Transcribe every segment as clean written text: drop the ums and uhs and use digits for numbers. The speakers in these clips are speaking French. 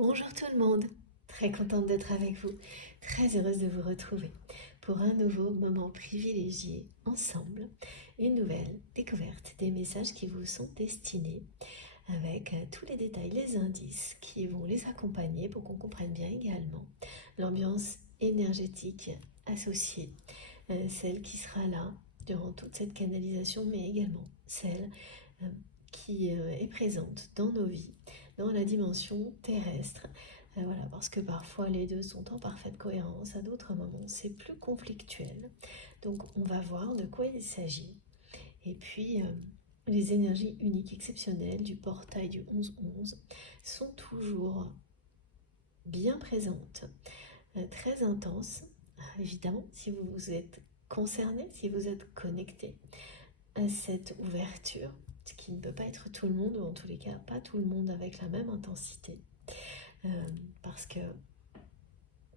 Bonjour tout le monde, très contente d'être avec vous, très heureuse de vous retrouver pour un nouveau moment privilégié ensemble, une nouvelle découverte des messages qui vous sont destinés avec tous les détails, les indices qui vont les accompagner pour qu'on comprenne bien également l'ambiance énergétique associée, celle qui sera là durant toute cette canalisation, mais également celle euh, qui est présente dans nos vies, dans la dimension terrestre. Voilà, parce que parfois les deux sont en parfaite cohérence, à d'autres moments c'est plus conflictuel. Donc on va voir de quoi il s'agit. Et puis les énergies uniques exceptionnelles du portail du 11-11 sont toujours bien présentes, très intenses. Évidemment, si vous êtes concerné, si vous êtes connecté à cette ouverture, ce qui ne peut pas être tout le monde, ou en tous les cas pas tout le monde avec la même intensité, parce que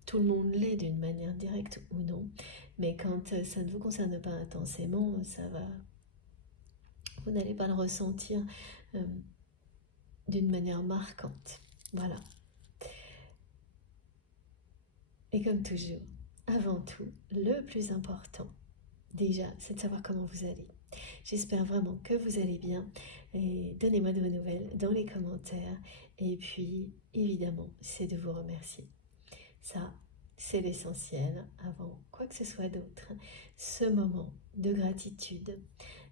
tout le monde l'est d'une manière directe ou non, mais quand ça ne vous concerne pas intensément, vous n'allez pas le ressentir euh, d'une manière marquante. Voilà. Et comme toujours, avant tout, le plus important, déjà, c'est de savoir comment vous allez. J'espère vraiment que vous allez bien et donnez-moi de vos nouvelles dans les commentaires. Et puis, évidemment, c'est de vous remercier. Ça, c'est l'essentiel avant quoi que ce soit d'autre. Ce moment de gratitude,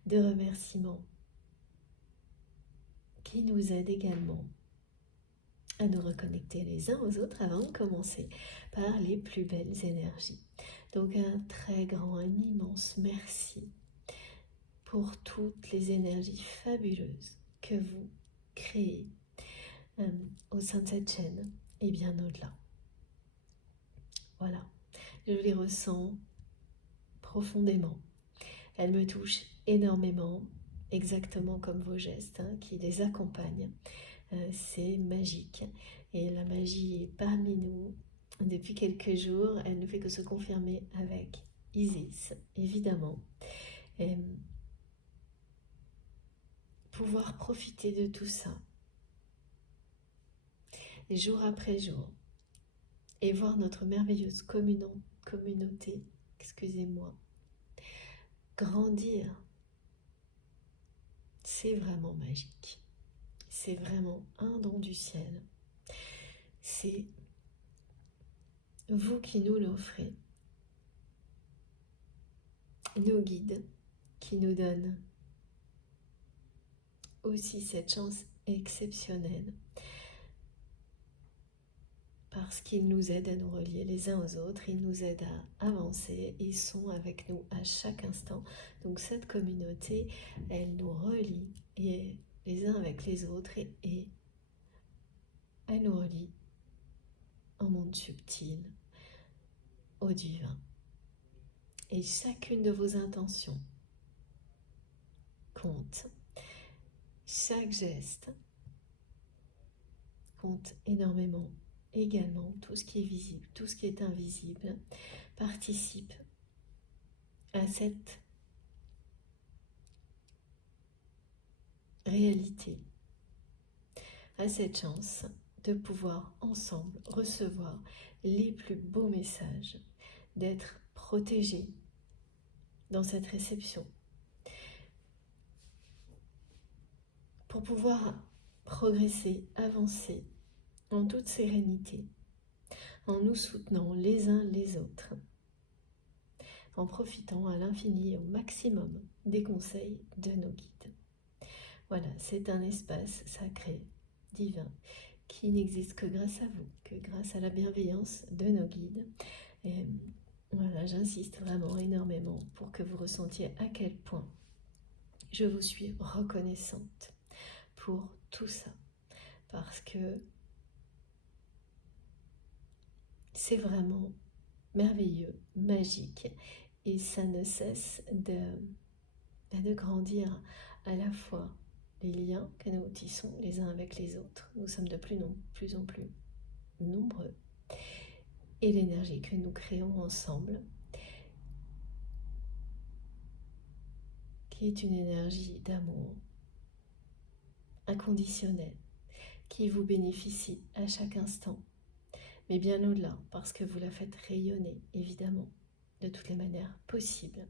de remerciement qui nous aide également à nous reconnecter les uns aux autres avant de commencer par les plus belles énergies. Donc un très grand, un immense merci pour toutes les énergies fabuleuses que vous créez au sein de cette chaîne et bien au-delà. Voilà, je les ressens profondément. Elles me touchent énormément, exactement comme vos gestes qui les accompagnent. C'est magique et la magie est parmi nous. Depuis quelques jours, elle ne fait que se confirmer avec Isis, évidemment. Et pouvoir profiter de tout ça, jour après jour, et voir notre merveilleuse communauté, excusez-moi, grandir, c'est vraiment magique. C'est vraiment un don du ciel. C'est vous qui nous l'offrez. Nos guides qui nous donnent aussi cette chance exceptionnelle parce qu'ils nous aident à nous relier les uns aux autres, ils nous aident à avancer, ils sont avec nous à chaque instant. Donc cette communauté, elle nous relie les uns avec les autres et elle nous relie au monde subtil, au divin. Et chacune de vos intentions compte. Chaque geste compte énormément. Également, tout ce qui est visible, tout ce qui est invisible participe à cette réalité, à cette chance de pouvoir ensemble recevoir les plus beaux messages, d'être protégés dans cette réception, pour pouvoir progresser, avancer en toute sérénité, en nous soutenant les uns les autres, en profitant à l'infini et au maximum des conseils de nos guides. Voilà, c'est un espace sacré, divin, qui n'existe que grâce à vous, que grâce à la bienveillance de nos guides. Et voilà, j'insiste vraiment énormément pour que vous ressentiez à quel point je vous suis reconnaissante pour tout ça, parce que c'est vraiment merveilleux, magique, et ça ne cesse de grandir à la fois les liens que nous tissons les uns avec les autres. Nous sommes de plus en plus nombreux, et l'énergie que nous créons ensemble, qui est une énergie d'amour inconditionnel, qui vous bénéficie à chaque instant, mais bien au-delà, parce que vous la faites rayonner, évidemment, de toutes les manières possibles.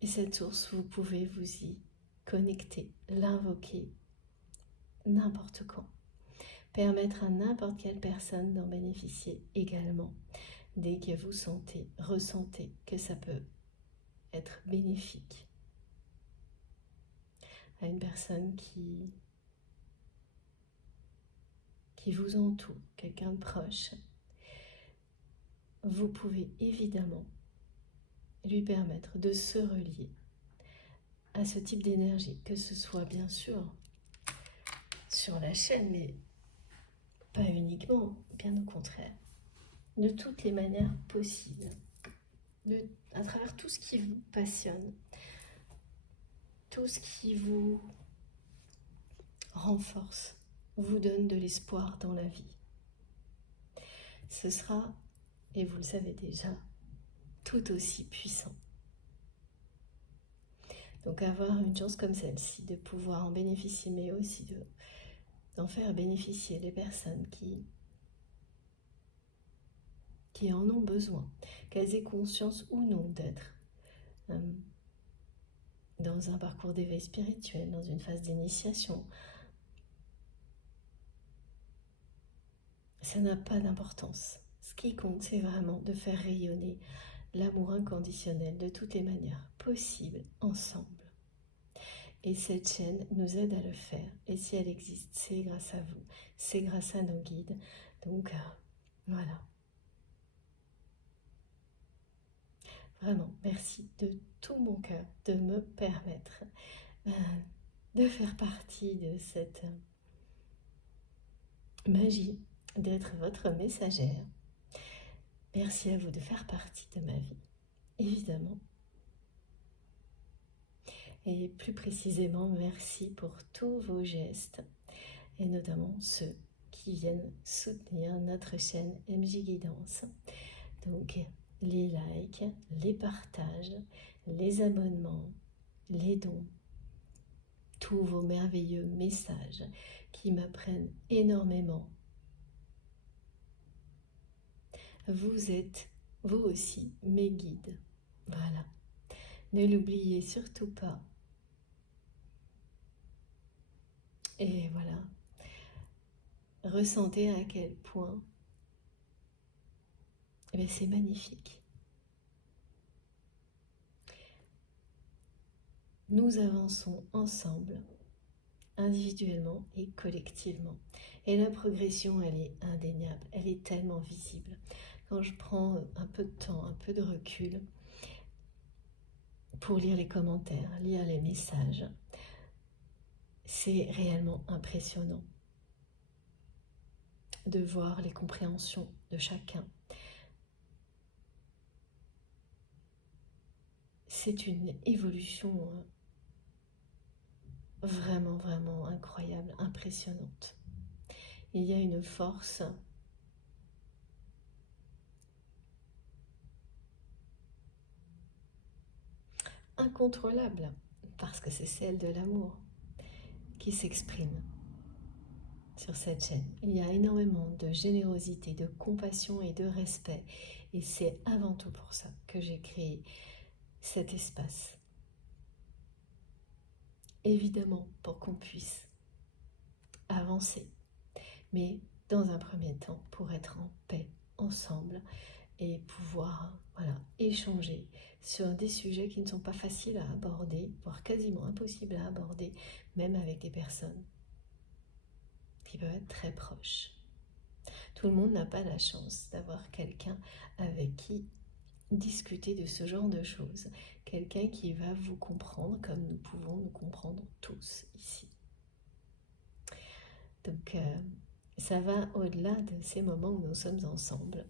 Et cette source, vous pouvez vous y connecter, l'invoquer n'importe quand. Permettre à n'importe quelle personne d'en bénéficier également, dès que vous ressentez que ça peut être bénéfique à une personne qui vous entoure, quelqu'un de proche. Vous pouvez évidemment lui permettre de se relier à ce type d'énergie, que ce soit bien sûr sur la chaîne, mais pas uniquement, bien au contraire, de toutes les manières possibles, à travers tout ce qui vous passionne, tout ce qui vous renforce, vous donne de l'espoir dans la vie. Ce sera, et vous le savez déjà, tout aussi puissant. Donc avoir une chance comme celle-ci, de pouvoir en bénéficier, mais aussi d'en faire bénéficier les personnes qui en ont besoin, qu'elles aient conscience ou non d'être dans un parcours d'éveil spirituel, dans une phase d'initiation. Ça n'a pas d'importance. Ce qui compte, c'est vraiment de faire rayonner l'amour inconditionnel de toutes les manières possibles ensemble. Et cette chaîne nous aide à le faire. Et si elle existe, c'est grâce à vous, c'est grâce à nos guides. Donc voilà. Vraiment, merci de tout mon cœur de me permettre de faire partie de cette magie, d'être votre messagère. Merci à vous de faire partie de ma vie, évidemment. Et plus précisément, merci pour tous vos gestes, et notamment ceux qui viennent soutenir notre chaîne MJ Guidance. Donc, les likes, les partages, les abonnements, les dons, tous vos merveilleux messages qui m'apprennent énormément. Vous êtes, vous aussi, mes guides. Voilà. Ne l'oubliez surtout pas. Et voilà. Ressentez à quel point c'est magnifique. Nous avançons ensemble, individuellement et collectivement. Et la progression, elle est indéniable, elle est tellement visible. Quand je prends un peu de temps, un peu de recul pour lire les commentaires, lire les messages, c'est réellement impressionnant de voir les compréhensions de chacun. C'est une évolution vraiment, vraiment incroyable, impressionnante. Il y a une force incontrôlable, parce que c'est celle de l'amour qui s'exprime sur cette chaîne. Il y a énormément de générosité, de compassion et de respect. Et c'est avant tout pour ça que j'ai créé cet espace. Évidemment, pour qu'on puisse avancer, mais dans un premier temps, pour être en paix ensemble et pouvoir échanger sur des sujets qui ne sont pas faciles à aborder, voire quasiment impossibles à aborder, même avec des personnes qui peuvent être très proches. Tout le monde n'a pas la chance d'avoir quelqu'un avec qui discuter de ce genre de choses, quelqu'un qui va vous comprendre comme nous pouvons nous comprendre tous ici. Donc ça va au-delà de ces moments où nous sommes ensemble,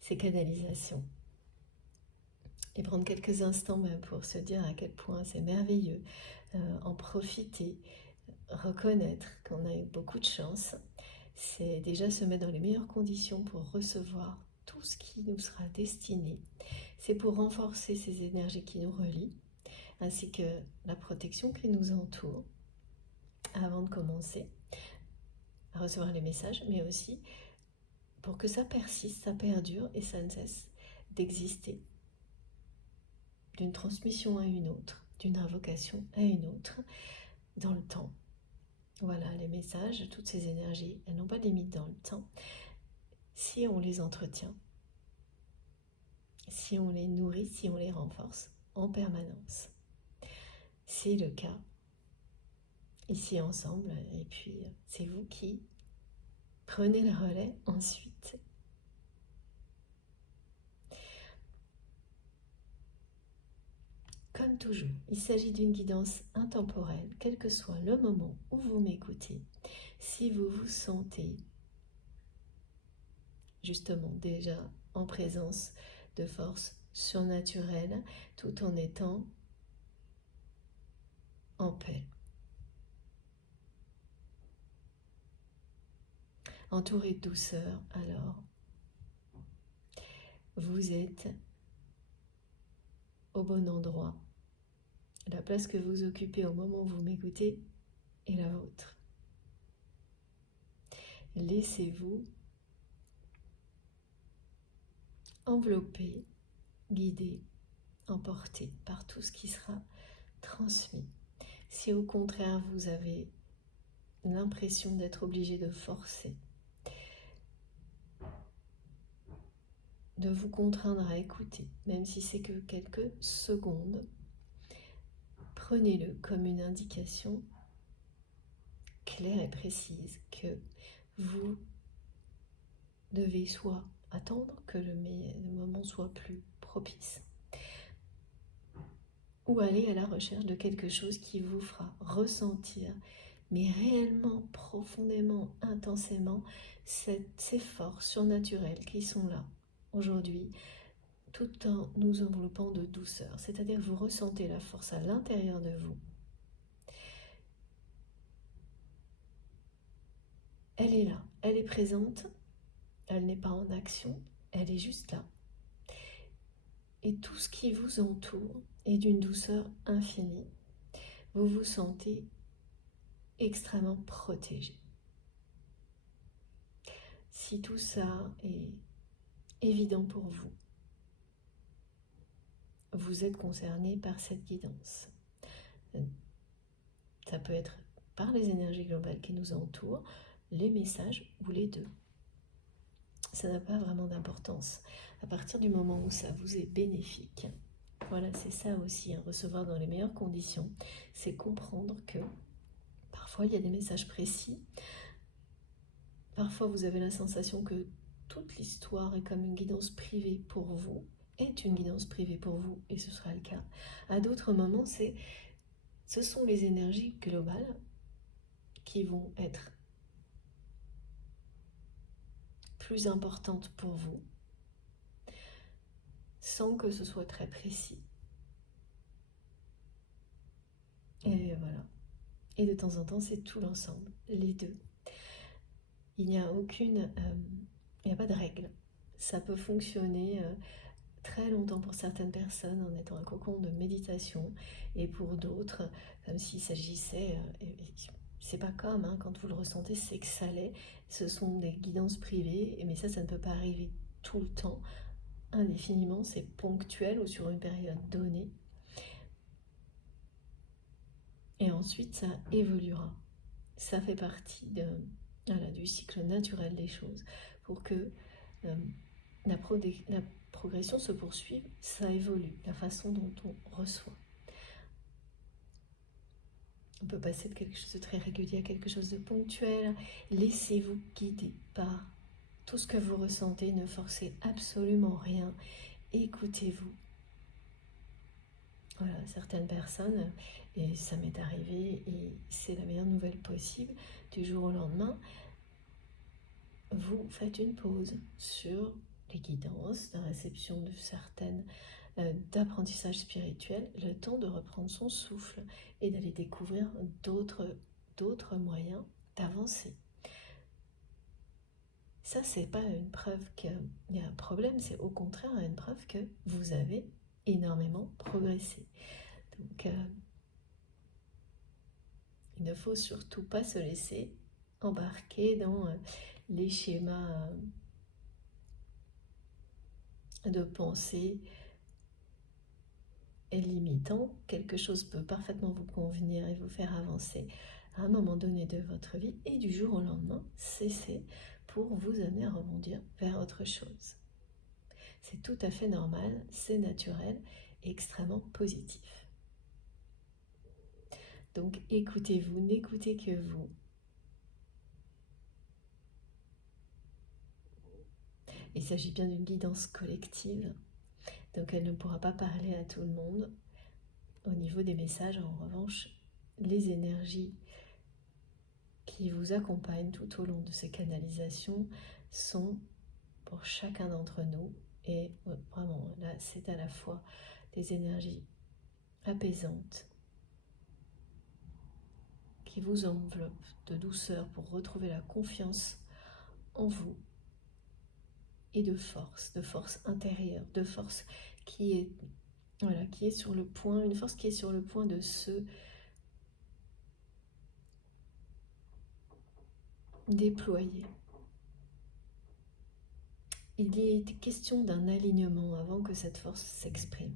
ces canalisations. Et prendre quelques instants pour se dire à quel point c'est merveilleux, en profiter, reconnaître qu'on a eu beaucoup de chance, c'est déjà se mettre dans les meilleures conditions pour recevoir tout ce qui nous sera destiné, C'est pour renforcer ces énergies qui nous relient, ainsi que la protection qui nous entoure, avant de commencer à recevoir les messages, mais aussi pour que ça persiste, ça perdure et ça ne cesse d'exister, d'une transmission à une autre, d'une invocation à une autre, dans le temps. Voilà, les messages, toutes ces énergies, elles n'ont pas de limite dans le temps, si on les entretient, si on les nourrit, si on les renforce en permanence. C'est le cas ici ensemble, et puis c'est vous qui prenez le relais ensuite. Comme toujours, il s'agit d'une guidance intemporelle, quel que soit le moment où vous m'écoutez. Si vous vous sentez justement déjà en présence de forces surnaturelles, tout en étant en paix. Entouré de douceur, alors, vous êtes au bon endroit. La place que vous occupez au moment où vous m'écoutez est la vôtre. Laissez-vous envelopper, guider, emporter par tout ce qui sera transmis. Si au contraire vous avez l'impression d'être obligé de forcer, de vous contraindre à écouter, même si c'est que quelques secondes, prenez-le comme une indication claire et précise que vous devez soit attendre que le moment soit plus propice, ou aller à la recherche de quelque chose qui vous fera ressentir, mais réellement, profondément, intensément, ces forces surnaturelles qui sont là aujourd'hui, tout en nous enveloppant de douceur. C'est-à-dire vous ressentez la force à l'intérieur de vous. Elle est là, elle est présente, elle n'est pas en action, elle est juste là. Et tout ce qui vous entoure est d'une douceur infinie. Vous vous sentez extrêmement protégé. Si tout ça est évident pour vous, vous êtes concerné par cette guidance. Ça peut être par les énergies globales qui nous entourent, les messages ou les deux. Ça n'a pas vraiment d'importance. À partir du moment où ça vous est bénéfique, voilà, c'est ça aussi, recevoir dans les meilleures conditions, c'est comprendre que parfois il y a des messages précis, parfois vous avez la sensation que toute l'histoire est comme une guidance privée pour vous, est une guidance privée pour vous, et ce sera le cas. À d'autres moments, ce sont les énergies globales qui vont être plus importantes pour vous, sans que ce soit très précis. Et voilà. Et de temps en temps, c'est tout l'ensemble, les deux. Il n'y a pas de règle. Ça peut fonctionner très longtemps pour certaines personnes en étant un cocon de méditation, et pour d'autres, comme s'il s'agissait, c'est pas comme, quand vous le ressentez, c'est que ça l'est. Ce sont des guidances privées, mais ça ne peut pas arriver tout le temps, indéfiniment, c'est ponctuel ou sur une période donnée. Et ensuite, ça évoluera. Ça fait partie du cycle naturel des choses. Pour que la progression se poursuive, ça évolue, la façon dont on reçoit. On peut passer de quelque chose de très régulier à quelque chose de ponctuel. Laissez-vous guider par tout ce que vous ressentez, ne forcez absolument rien. Écoutez-vous. Voilà, certaines personnes, et ça m'est arrivé, et c'est la meilleure nouvelle possible, du jour au lendemain, vous faites une pause sur les guidances, la réception de certaines d'apprentissage spirituel, le temps de reprendre son souffle et d'aller découvrir d'autres moyens d'avancer. Ça, c'est pas une preuve qu'il y a un problème, c'est au contraire une preuve que vous avez énormément progressé. Donc, il ne faut surtout pas se laisser embarquer dans les schémas de pensée limitants. Quelque chose peut parfaitement vous convenir et vous faire avancer à un moment donné de votre vie, et du jour au lendemain, cesser pour vous amener à rebondir vers autre chose. C'est tout à fait normal, c'est naturel et extrêmement positif. Donc écoutez-vous, n'écoutez que vous. Il s'agit bien d'une guidance collective, donc elle ne pourra pas parler à tout le monde. Au niveau des messages, en revanche, les énergies qui vous accompagnent tout au long de ces canalisations sont pour chacun d'entre nous. Et vraiment, là, c'est à la fois des énergies apaisantes qui vous enveloppent de douceur pour retrouver la confiance en vous, et de force intérieure, de force qui est, voilà, qui est sur le point, une force qui est sur le point de se déployer. Il est question d'un alignement avant que cette force s'exprime.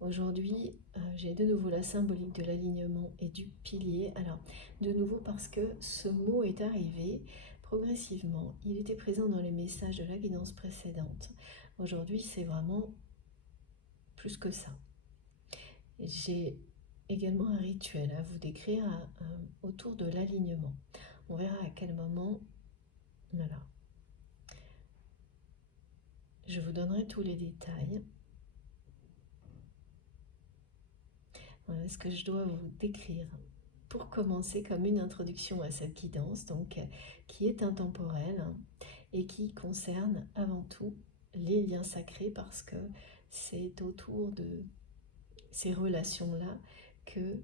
Aujourd'hui, j'ai de nouveau la symbolique de l'alignement et du pilier. Alors, de nouveau parce que ce mot est arrivé progressivement. Il était présent dans les messages de la guidance précédente. Aujourd'hui, c'est vraiment plus que ça. J'ai également un rituel à vous décrire autour de l'alignement. On verra à quel moment. Voilà. Je vous donnerai tous les détails. Voilà ce que je dois vous décrire pour commencer comme une introduction à cette guidance, donc qui est intemporelle et qui concerne avant tout les liens sacrés, parce que c'est autour de ces relations-là que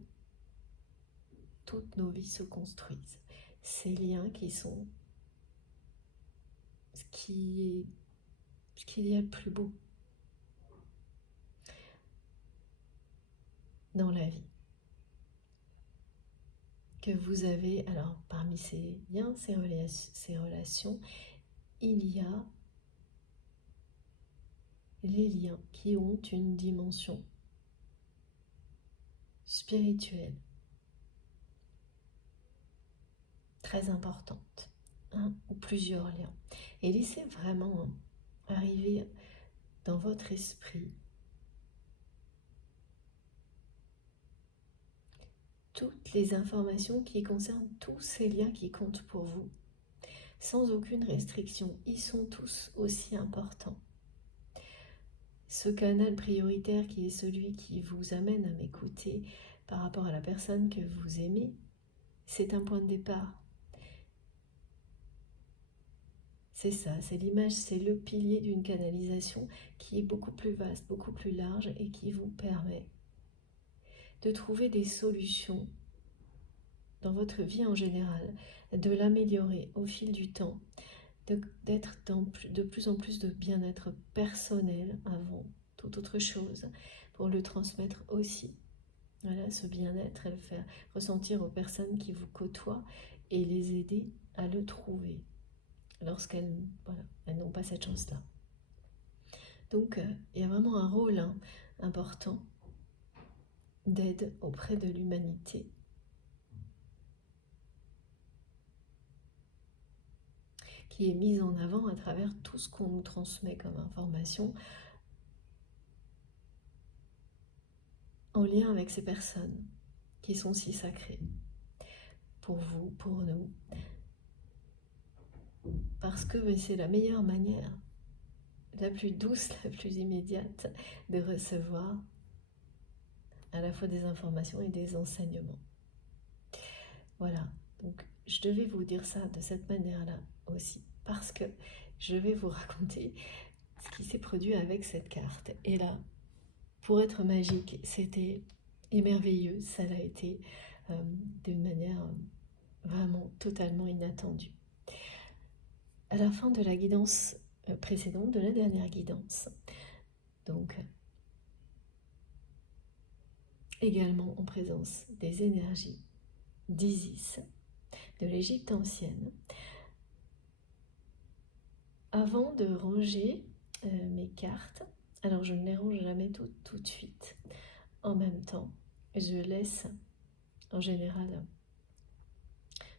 toutes nos vies se construisent. Ces liens qui sont ce qu'il y a de plus beau dans la vie que vous avez. Alors, parmi ces liens, ces relations, il y a les liens qui ont une dimension spirituelle très importante, ou plusieurs liens. Et laissez vraiment arriver dans votre esprit toutes les informations qui concernent tous ces liens qui comptent pour vous, sans aucune restriction. Ils sont tous aussi importants. Ce canal prioritaire qui est celui qui vous amène à m'écouter par rapport à la personne que vous aimez, c'est un point de départ. C'est ça, c'est l'image, c'est le pilier d'une canalisation qui est beaucoup plus vaste, beaucoup plus large, et qui vous permet de trouver des solutions dans votre vie en général, de l'améliorer au fil du temps, d'être dans de plus en plus de bien-être personnel avant toute autre chose, pour le transmettre aussi. Voilà, ce bien-être, et le faire ressentir aux personnes qui vous côtoient, et les aider à le trouver lorsqu'elles n'ont pas cette chance-là. Donc, il y a vraiment un rôle important d'aide auprès de l'humanité, qui est mise en avant à travers tout ce qu'on nous transmet comme information en lien avec ces personnes qui sont si sacrées pour vous, pour nous, parce que c'est la meilleure manière, la plus douce, la plus immédiate de recevoir à la fois des informations et des enseignements. Voilà, donc je devais vous dire ça de cette manière-là aussi, parce que je vais vous raconter ce qui s'est produit avec cette carte. Et là, pour être magique, c'était merveilleux, ça l'a été d'une manière vraiment totalement inattendue. à la fin de la guidance précédente, de la dernière guidance. Donc, également en présence des énergies d'Isis, de l'Égypte ancienne. Avant de ranger mes cartes, alors je ne les range jamais tout de suite. En même temps, je laisse en général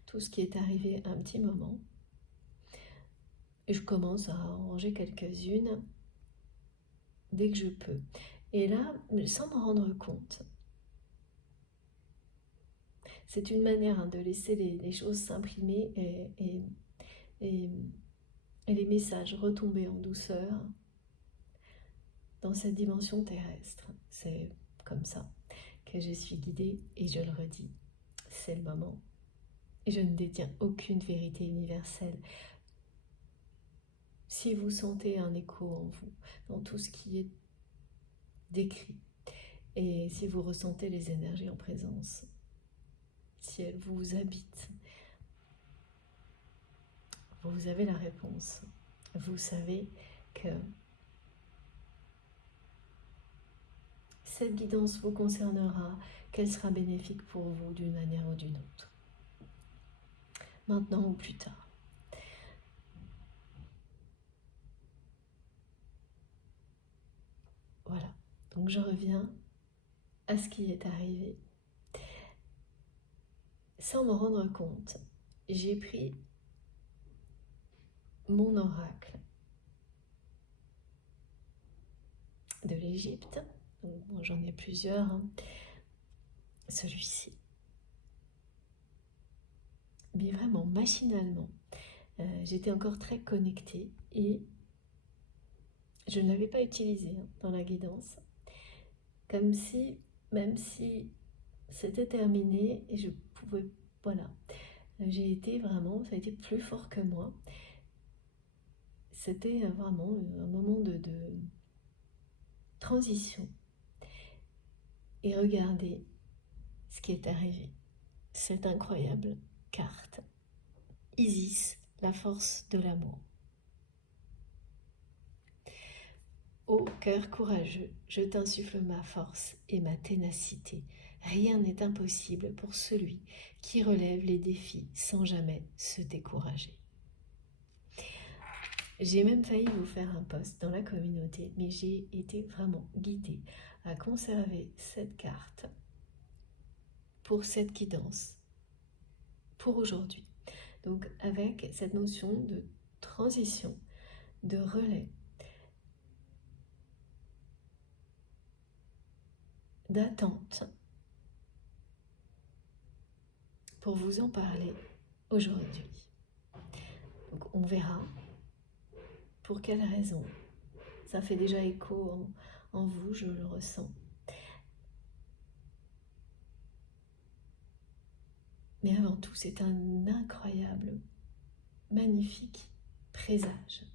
tout ce qui est arrivé un petit moment. Et je commence à en ranger quelques-unes dès que je peux. Et là, sans m'en rendre compte, c'est une manière de laisser les choses s'imprimer et les messages retomber en douceur dans cette dimension terrestre. C'est comme ça que je suis guidée et je le redis, c'est le moment. Et je ne détiens aucune vérité universelle. Si vous sentez un écho en vous, dans tout ce qui est décrit, et si vous ressentez les énergies en présence, si elles vous habitent, vous avez la réponse. Vous savez que cette guidance vous concernera, qu'elle sera bénéfique pour vous d'une manière ou d'une autre. Maintenant ou plus tard. Voilà, donc je reviens à ce qui est arrivé. Sans me rendre compte, j'ai pris mon oracle de l'Égypte. Bon, j'en ai plusieurs, hein. Celui-ci. Mais vraiment, machinalement, j'étais encore très connectée et je ne l'avais pas utilisé dans la guidance. Comme si, même si c'était terminé, et je pouvais, voilà, j'ai été vraiment, ça a été plus fort que moi. C'était vraiment un moment de transition. Et regardez ce qui est arrivé. Cette incroyable carte. Isis, la force de l'amour. Ô cœur courageux, je t'insuffle ma force et ma ténacité. Rien n'est impossible pour celui qui relève les défis sans jamais se décourager. J'ai même failli vous faire un post dans la communauté, mais j'ai été vraiment guidée à conserver cette carte pour cette guidance, pour aujourd'hui. Donc avec cette notion de transition, de relais, d'attente, pour vous en parler aujourd'hui. Donc on verra pour quelle raison. Ça fait déjà écho en vous, je le ressens. Mais avant tout, c'est un incroyable, magnifique présage.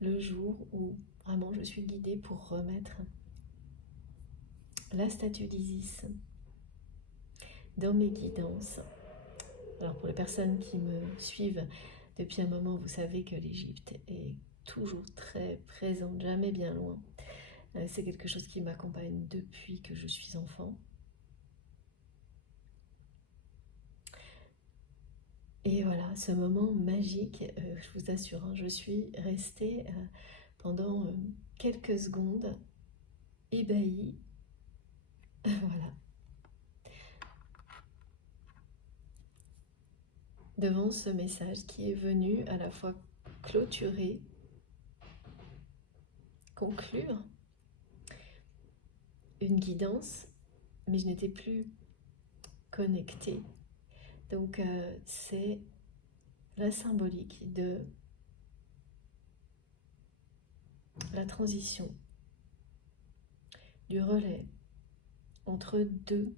Le jour où vraiment je suis guidée pour remettre la statue d'Isis dans mes guidances. Alors pour les personnes qui me suivent depuis un moment, vous savez que l'Égypte est toujours très présente, jamais bien loin. C'est quelque chose qui m'accompagne depuis que je suis enfant. Et voilà, ce moment magique, je vous assure, je suis restée pendant quelques secondes ébahie. Voilà. Devant ce message qui est venu à la fois clôturer, conclure une guidance, mais je n'étais plus connectée. Donc c'est la symbolique de la transition, du relais entre deux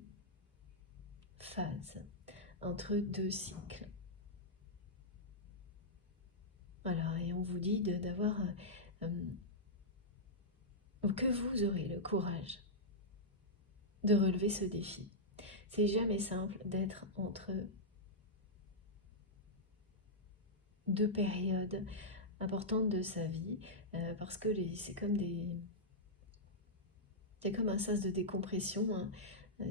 phases, entre deux cycles. Voilà, et on vous dit d'avoir que vous aurez le courage de relever ce défi. C'est jamais simple d'être entre deux périodes importantes de sa vie, parce que c'est comme un sas de décompression, hein.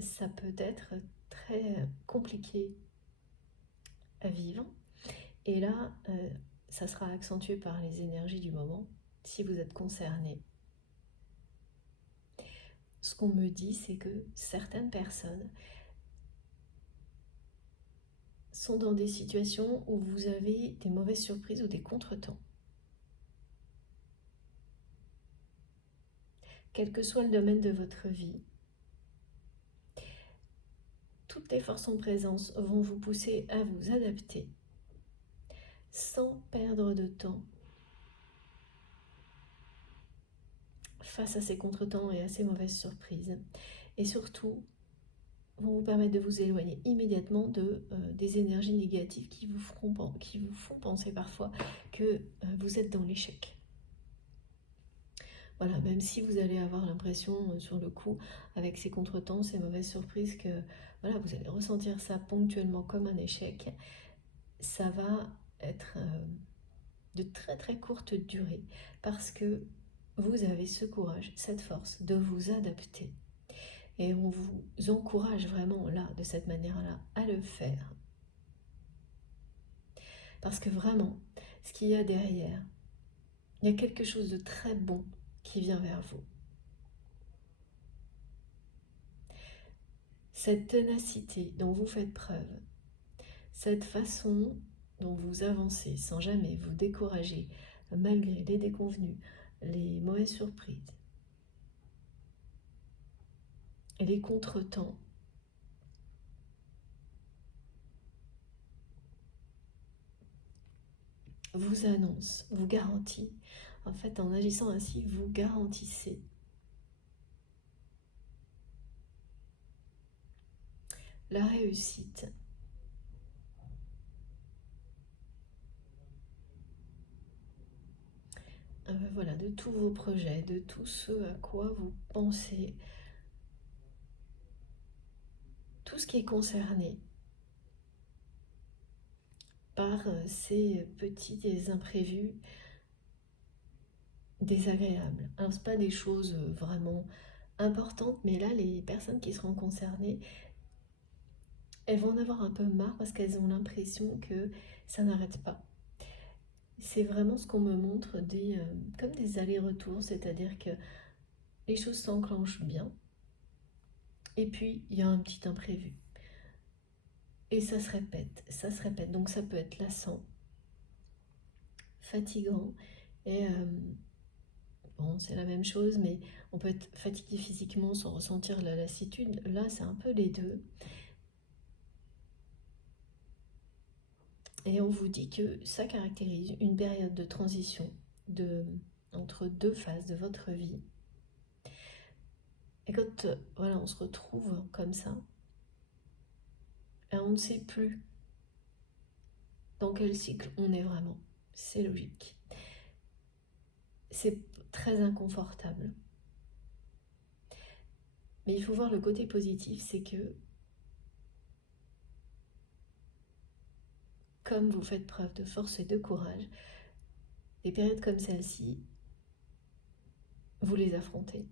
Ça peut être très compliqué à vivre. Et là, ça sera accentué par les énergies du moment, si vous êtes concerné. Ce qu'on me dit, c'est que certaines personnes sont dans des situations où vous avez des mauvaises surprises ou des contretemps. Quel que soit le domaine de votre vie, toutes les forces en présence vont vous pousser à vous adapter sans perdre de temps face à ces contretemps et à ces mauvaises surprises. Et surtout, vont vous permettre de vous éloigner immédiatement des énergies négatives qui vous font penser parfois que vous êtes dans l'échec. Voilà, même si vous allez avoir l'impression sur le coup, avec ces contretemps, ces mauvaises surprises, que voilà, vous allez ressentir ça ponctuellement comme un échec, ça va être de très très courte durée, parce que vous avez ce courage, cette force de vous adapter. Et on vous encourage vraiment là, de cette manière-là, à le faire. Parce que vraiment, ce qu'il y a derrière, il y a quelque chose de très bon qui vient vers vous. Cette ténacité dont vous faites preuve, cette façon dont vous avancez sans jamais vous décourager, malgré les déconvenues, les mauvaises surprises et les contretemps, vous annonce, vous garantit, en fait en agissant ainsi, vous garantissez la réussite voilà, de tous vos projets, de tout ce à quoi vous pensez, tout ce qui est concerné par ces petits imprévus désagréables. Alors, ce pas des choses vraiment importantes, mais là, les personnes qui seront concernées, elles vont en avoir un peu marre parce qu'elles ont l'impression que ça n'arrête pas. C'est vraiment ce qu'on me montre, comme des allers-retours, c'est-à-dire que les choses s'enclenchent bien, et puis il y a un petit imprévu. Et ça se répète. Donc ça peut être lassant, fatigant, et bon, c'est la même chose, mais on peut être fatigué physiquement sans ressentir la lassitude. Là, c'est un peu les deux. Et on vous dit que ça caractérise une période de transition entre deux phases de votre vie. Et quand voilà, on se retrouve comme ça, et on ne sait plus dans quel cycle on est vraiment. C'est logique. C'est très inconfortable. Mais il faut voir le côté positif, c'est que comme vous faites preuve de force et de courage, des périodes comme celle-ci, vous les affrontez.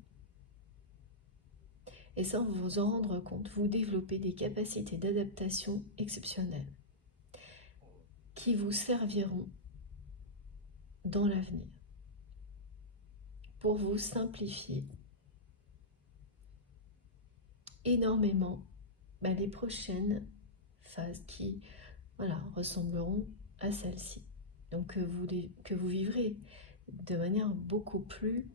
Et sans vous en rendre compte, vous développez des capacités d'adaptation exceptionnelles qui vous serviront dans l'avenir pour vous simplifier énormément les prochaines phases qui ressembleront à celle-ci. Donc que vous vivrez de manière beaucoup plus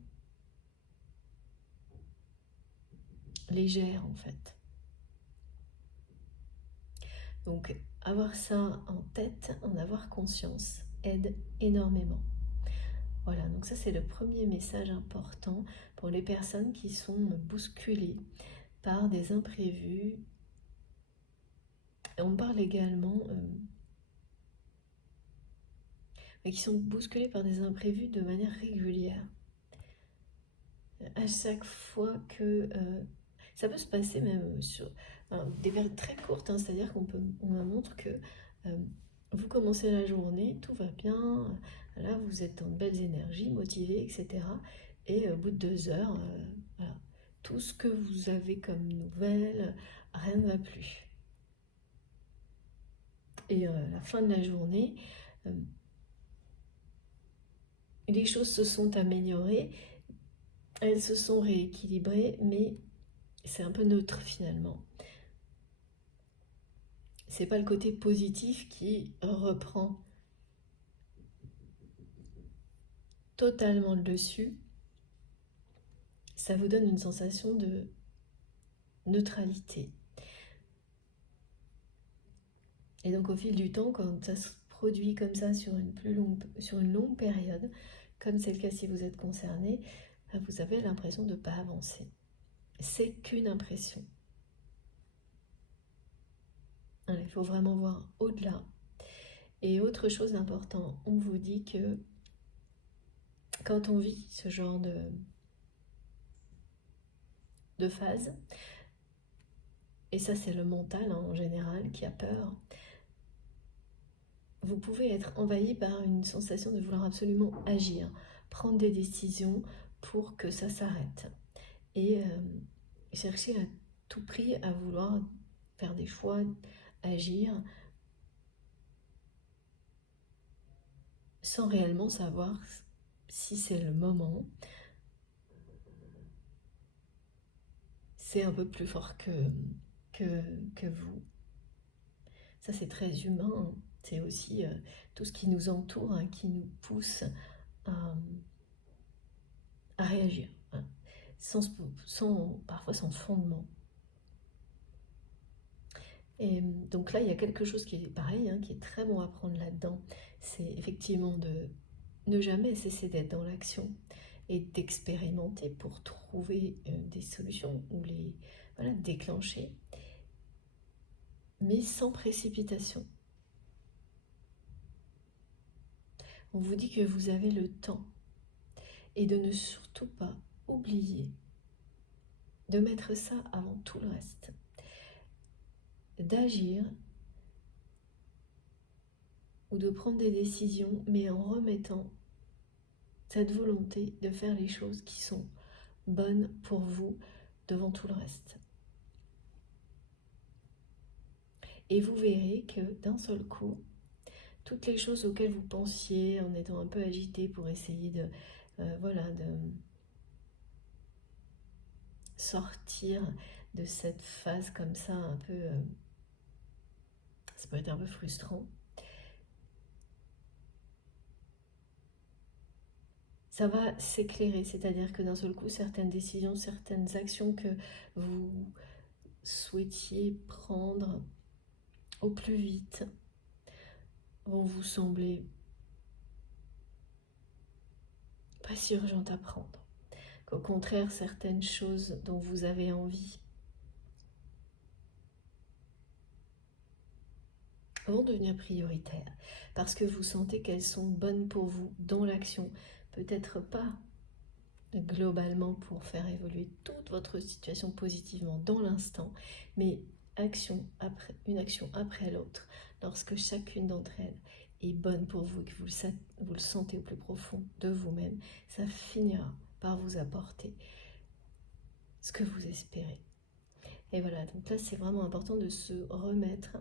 légère en fait. Donc avoir ça en tête, en avoir conscience, aide énormément. Voilà, donc ça c'est le premier message important pour les personnes qui sont bousculées par des imprévus. Et on parle également qui sont bousculées par des imprévus de manière régulière. À chaque fois que ça peut se passer même sur des périodes très courtes, hein, c'est-à-dire on me montre que vous commencez la journée, tout va bien, là vous êtes en belles énergies, motivé, etc. Et au bout de 2 heures, voilà, tout ce que vous avez comme nouvelles, rien ne va plus. Et à la fin de la journée, les choses se sont améliorées, elles se sont rééquilibrées, mais c'est un peu neutre finalement. C'est pas le côté positif qui reprend totalement le dessus. Ça vous donne une sensation de neutralité. Et donc au fil du temps, quand ça se produit comme ça sur une longue période, comme c'est le cas si vous êtes concerné, vous avez l'impression de ne pas avancer. C'est qu'une impression. Il faut vraiment voir au-delà. Et autre chose d'important, on vous dit que quand on vit ce genre de phase, et ça c'est le mental en général qui a peur, vous pouvez être envahi par une sensation de vouloir absolument agir, prendre des décisions pour que ça s'arrête. Et chercher à tout prix à vouloir faire des choix, agir, sans réellement savoir si c'est le moment. C'est un peu plus fort que vous. Ça, c'est très humain. Hein. C'est aussi tout ce qui nous entoure, hein, qui nous pousse à réagir, hein, parfois sans fondement. Et donc là, il y a quelque chose qui est pareil, hein, qui est très bon à prendre là-dedans. C'est effectivement de ne jamais cesser d'être dans l'action et d'expérimenter pour trouver des solutions ou les déclencher, mais sans précipitation. On vous dit que vous avez le temps et de ne surtout pas oublier de mettre ça avant tout le reste, d'agir ou de prendre des décisions, mais en remettant cette volonté de faire les choses qui sont bonnes pour vous devant tout le reste. Et vous verrez que d'un seul coup, toutes les choses auxquelles vous pensiez en étant un peu agité pour essayer de sortir de cette phase comme ça un peu, ça peut être un peu frustrant. Ça va s'éclairer, c'est-à-dire que d'un seul coup, certaines décisions, certaines actions que vous souhaitiez prendre au plus vite vont vous sembler pas si urgentes à prendre. Qu'au contraire, certaines choses dont vous avez envie vont devenir prioritaires parce que vous sentez qu'elles sont bonnes pour vous dans l'action. Peut-être pas globalement pour faire évoluer toute votre situation positivement dans l'instant, mais une action après l'autre, lorsque chacune d'entre elles est bonne pour vous, que vous le sentez au plus profond de vous-même, ça finira par vous apporter ce que vous espérez. Et voilà, donc là c'est vraiment important de se remettre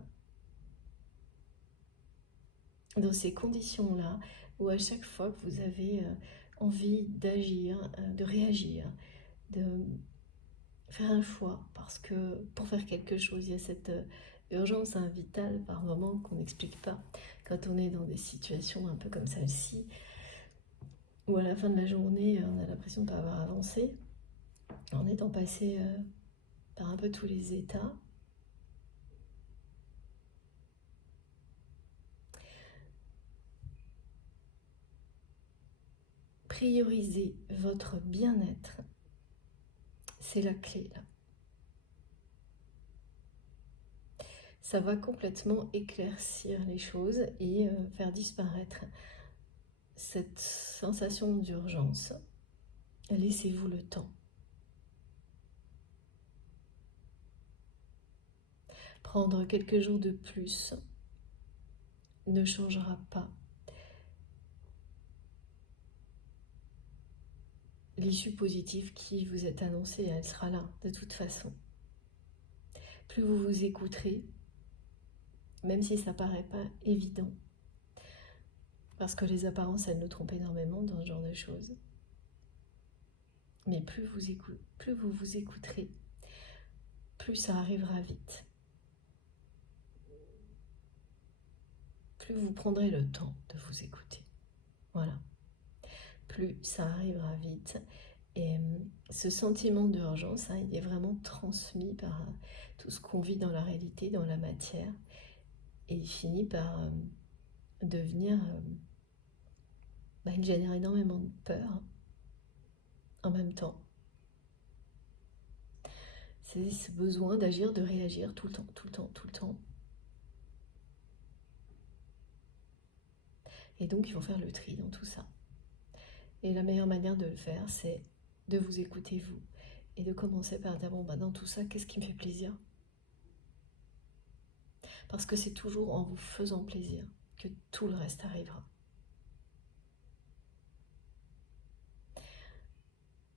dans ces conditions-là, où à chaque fois que vous avez envie d'agir, de réagir, de faire un choix, parce que pour faire quelque chose, il y a cette urgence vitale par moment qu'on n'explique pas quand on est dans des situations un peu comme celle-ci, où à la fin de la journée, on a l'impression de ne pas avoir avancé, en étant passé par un peu tous les états. Prioriser votre bien-être, c'est la clé là. Ça va complètement éclaircir les choses et faire disparaître cette sensation d'urgence. Laissez-vous le temps. Prendre quelques jours de plus, ne changera pas l'issue positive qui vous est annoncée, elle sera là de toute façon. Plus vous vous écouterez, même si ça paraît pas évident, parce que les apparences, elles nous trompent énormément dans ce genre de choses. Mais plus vous vous écouterez, plus ça arrivera vite. Plus vous prendrez le temps de vous écouter. Voilà. Plus ça arrivera vite. Et ce sentiment d'urgence, il est vraiment transmis par tout ce qu'on vit dans la réalité, dans la matière. Et il finit par devenir... il génère énormément de peur en même temps. C'est ce besoin d'agir, de réagir tout le temps, tout le temps, tout le temps. Et donc, il faut faire le tri dans tout ça. Et la meilleure manière de le faire, c'est de vous écouter vous. Et de commencer par dire, bon, dans tout ça, qu'est-ce qui me fait plaisir? Parce que c'est toujours en vous faisant plaisir que tout le reste arrivera.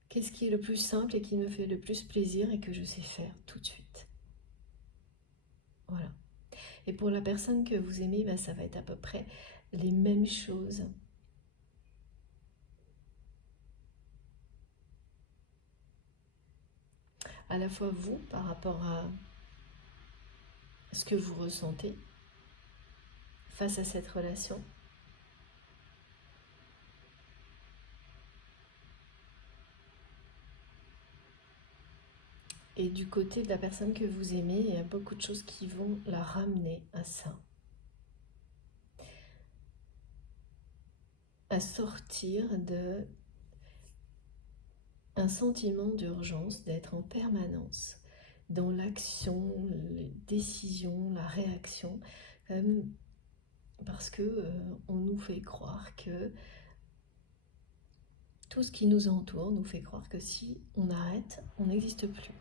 Qu'est-ce qui est le plus simple et qui me fait le plus plaisir et que je sais faire tout de suite? Voilà. Et pour la personne que vous aimez, ça va être à peu près les mêmes choses. À la fois vous, par rapport à ce que vous ressentez face à cette relation. Et du côté de la personne que vous aimez, il y a beaucoup de choses qui vont la ramener à ça. À sortir de un sentiment d'urgence, d'être en permanence dans l'action, les décisions, la réaction, parce que on nous fait croire que tout ce qui nous entoure nous fait croire que si on arrête, on n'existe plus.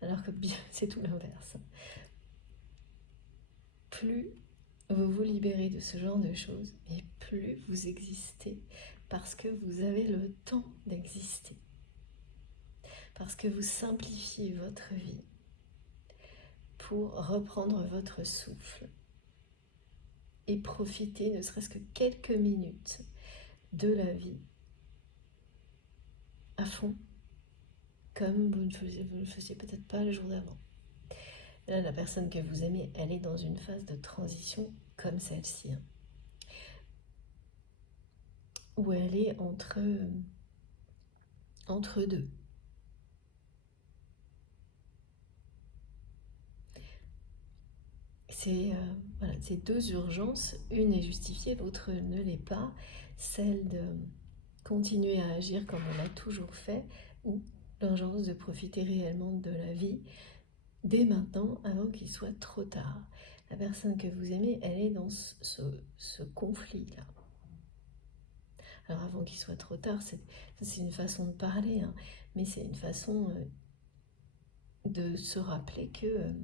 Alors que bien, c'est tout l'inverse. Plus vous vous libérez de ce genre de choses, et plus vous existez, parce que vous avez le temps d'exister. Parce que vous simplifiez votre vie pour reprendre votre souffle et profiter, ne serait-ce que quelques minutes, de la vie à fond, comme vous ne le faisiez peut-être pas le jour d'avant. Là, la personne que vous aimez, elle est dans une phase de transition comme celle-ci, où elle est entre deux. C'est deux urgences, une est justifiée, l'autre ne l'est pas, celle de continuer à agir comme on l'a toujours fait, ou l'urgence de profiter réellement de la vie dès maintenant, avant qu'il soit trop tard. La personne que vous aimez, elle est dans ce conflit-là. Alors avant qu'il soit trop tard, c'est une façon de parler, mais c'est une façon de se rappeler que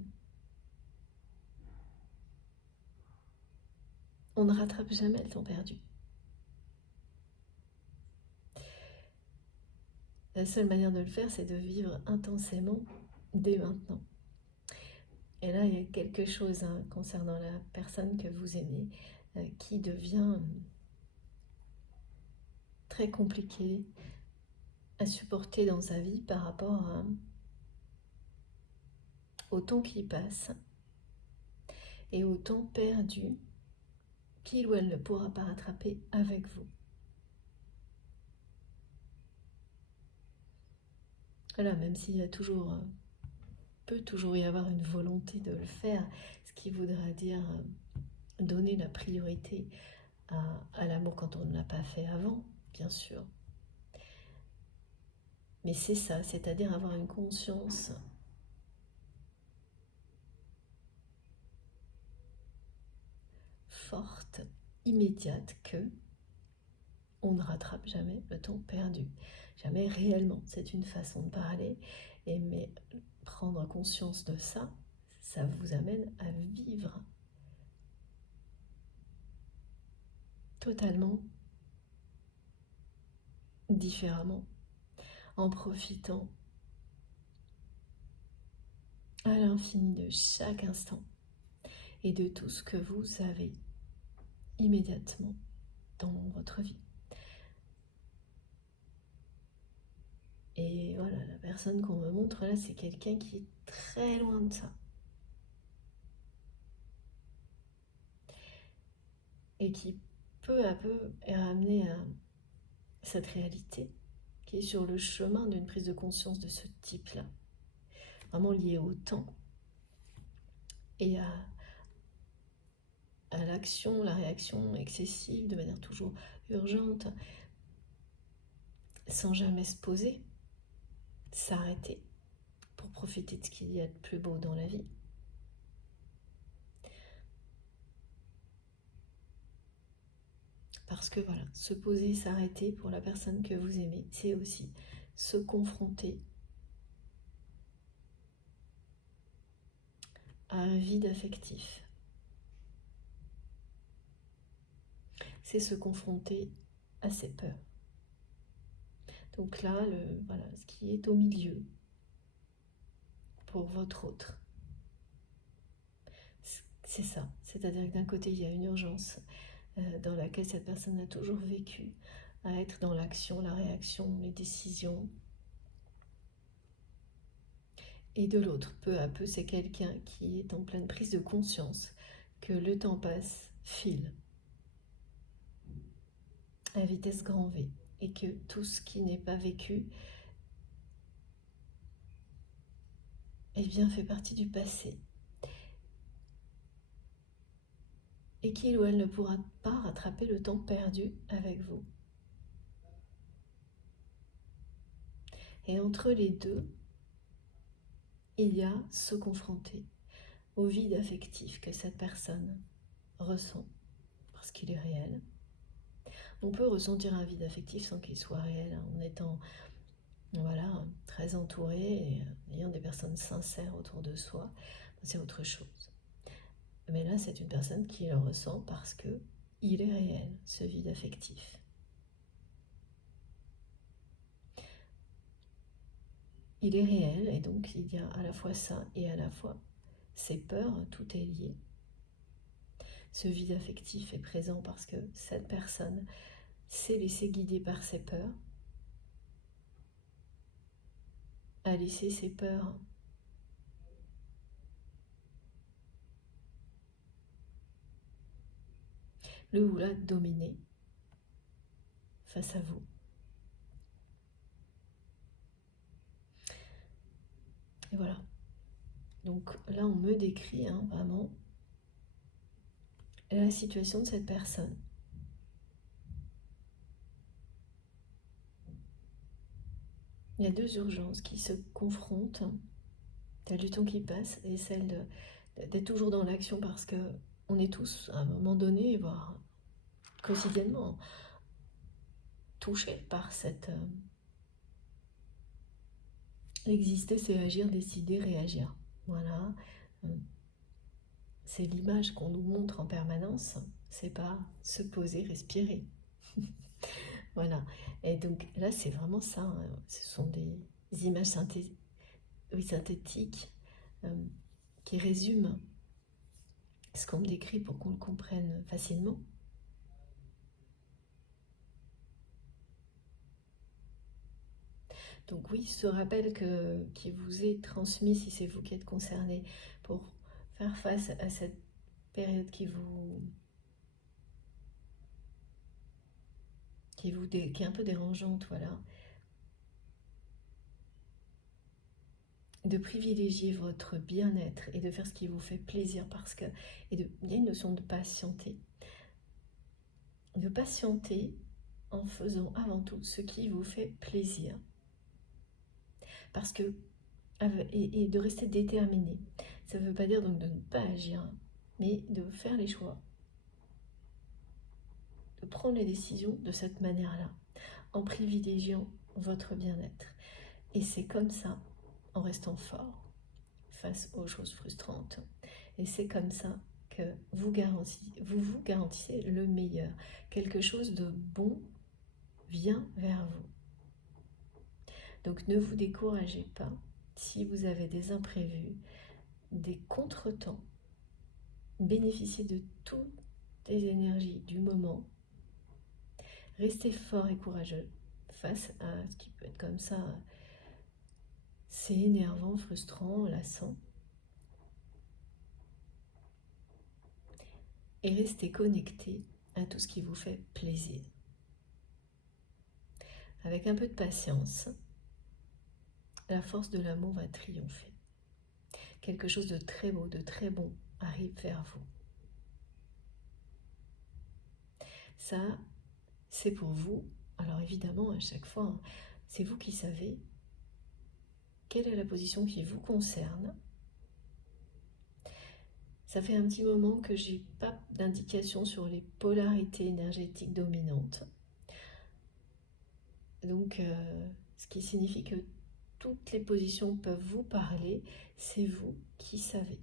on ne rattrape jamais le temps perdu. La seule manière de le faire, c'est de vivre intensément dès maintenant. Et là, il y a quelque chose concernant la personne que vous aimez qui devient très compliqué à supporter dans sa vie par rapport au temps qui passe et au temps perdu qu'il ou elle ne pourra pas rattraper avec vous. Voilà, même s'il y a peut toujours y avoir une volonté de le faire, ce qui voudra dire donner la priorité à l'amour quand on ne l'a pas fait avant, bien sûr. Mais c'est ça, c'est-à-dire avoir une conscience forte, immédiate, que on ne rattrape jamais le temps perdu. Jamais réellement. C'est une façon de parler, mais prendre conscience de ça, ça vous amène à vivre totalement différemment, en profitant à l'infini de chaque instant et de tout ce que vous avez immédiatement dans votre vie. Et voilà, la personne qu'on me montre là, c'est quelqu'un qui est très loin de ça. Et qui peu à peu est ramené à cette réalité, qui est sur le chemin d'une prise de conscience de ce type-là, vraiment liée au temps et à l'action, la réaction excessive, de manière toujours urgente, sans jamais se poser, s'arrêter pour profiter de ce qu'il y a de plus beau dans la vie. Parce que voilà, se poser, s'arrêter pour la personne que vous aimez, c'est aussi se confronter à un vide affectif. C'est se confronter à ses peurs. Donc là, voilà, ce qui est au milieu pour votre autre, c'est ça. C'est-à-dire que d'un côté, il y a une urgence dans laquelle cette personne a toujours vécu, à être dans l'action, la réaction, les décisions. Et de l'autre, peu à peu, c'est quelqu'un qui est en pleine prise de conscience que le temps passe, file, à vitesse grand V, et que tout ce qui n'est pas vécu, eh bien, fait partie du passé. Et qu'il ou elle ne pourra pas rattraper le temps perdu avec vous. Et entre les deux, il y a se confronter au vide affectif que cette personne ressent, parce qu'il est réel. On peut ressentir un vide affectif sans qu'il soit réel, en étant voilà, très entouré et ayant des personnes sincères autour de soi, c'est autre chose. Mais là, c'est une personne qui le ressent parce que il est réel, ce vide affectif. Il est réel et donc il y a à la fois ça et à la fois ses peurs, tout est lié. Ce vide affectif est présent parce que cette personne s'est laissée guider par ses peurs, a laissé ses peurs le ou la dominer face à vous. Et voilà. Donc là, on me décrit vraiment la situation de cette personne. Il y a deux urgences qui se confrontent. Celle du temps qui passe et celle d'être toujours dans l'action parce que on est tous, à un moment donné, voire quotidiennement, touchés par cette... exister, c'est agir, décider, réagir. Voilà. C'est l'image qu'on nous montre en permanence. C'est pas se poser, respirer. Voilà. Et donc là, c'est vraiment ça. Ce sont des images synthétiques qui résument ce qu'on me décrit pour qu'on le comprenne facilement. Donc oui, ce rappel qui vous est transmis, si c'est vous qui êtes concerné, pour faire face à cette période qui est un peu dérangeante, voilà. De privilégier votre bien-être et de faire ce qui vous fait plaisir parce que il y a une notion de patienter. De patienter en faisant avant tout ce qui vous fait plaisir. Parce que et de rester déterminé. Ça ne veut pas dire donc de ne pas agir, mais de faire les choix, de prendre les décisions de cette manière-là, en privilégiant votre bien-être. Et c'est comme ça, en restant fort face aux choses frustrantes. Et c'est comme ça que que vous vous garantissez le meilleur. Quelque chose de bon vient vers vous. Donc ne vous découragez pas si vous avez des imprévus, des contretemps. Bénéficiez de toutes les énergies du moment. Restez fort et courageux face à ce qui peut être comme ça. C'est énervant, frustrant, lassant. Et restez connecté à tout ce qui vous fait plaisir. Avec un peu de patience, la force de l'amour va triompher. Quelque chose de très beau, de très bon arrive vers vous. Ça, c'est pour vous. Alors évidemment, à chaque fois, c'est vous qui savez quelle est la position qui vous concerne. Ça fait un petit moment que j'ai pas d'indication sur les polarités énergétiques dominantes. Donc, ce qui signifie que toutes les positions peuvent vous parler, c'est vous qui savez.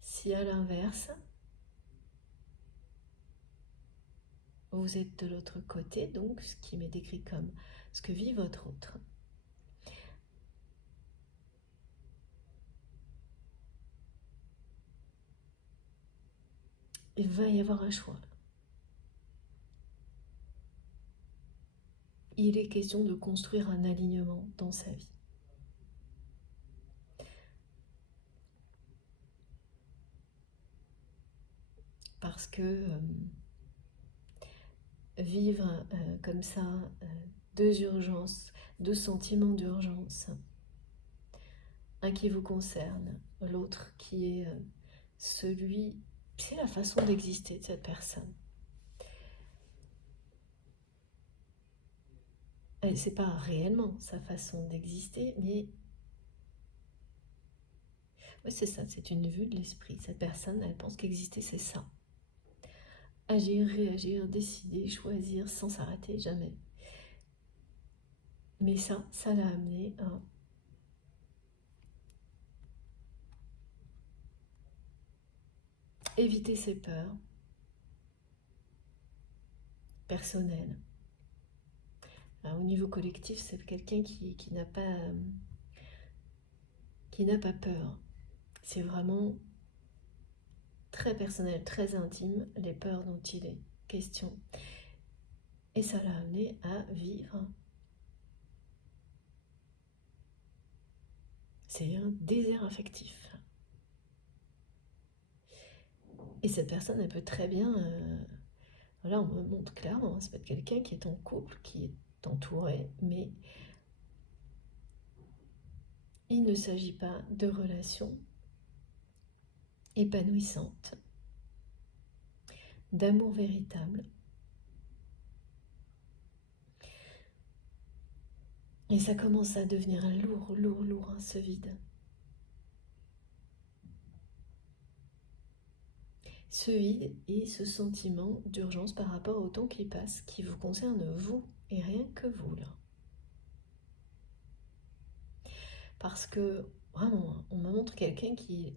Si à l'inverse, vous êtes de l'autre côté, donc ce qui m'est décrit comme ce que vit votre autre, il va y avoir un choix. Il est question de construire un alignement dans sa vie. Parce que vivre comme ça, deux urgences, deux sentiments d'urgence, un qui vous concerne, l'autre qui est celui, c'est la façon d'exister de cette personne. C'est pas réellement sa façon d'exister, mais ouais, c'est ça, c'est une vue de l'esprit. Cette personne, elle pense qu'exister, c'est ça. Agir, réagir, décider, choisir, sans s'arrêter, jamais. Mais ça l'a amené à éviter ses peurs personnelles. Alors, au niveau collectif, c'est quelqu'un qui n'a pas peur. C'est vraiment très personnel, très intime, les peurs dont il est question. Et ça l'a amené à vivre. C'est un désert affectif. Et cette personne, elle peut très bien... voilà, on me montre clairement, ça peut être quelqu'un qui est en couple, qui est entouré, mais il ne s'agit pas de relations épanouissantes, d'amour véritable. Et ça commence à devenir un lourd, ce vide. Ce vide et ce sentiment d'urgence par rapport au temps qui passe, qui vous concerne vous et rien que vous là. Parce que vraiment, on me montre quelqu'un qui,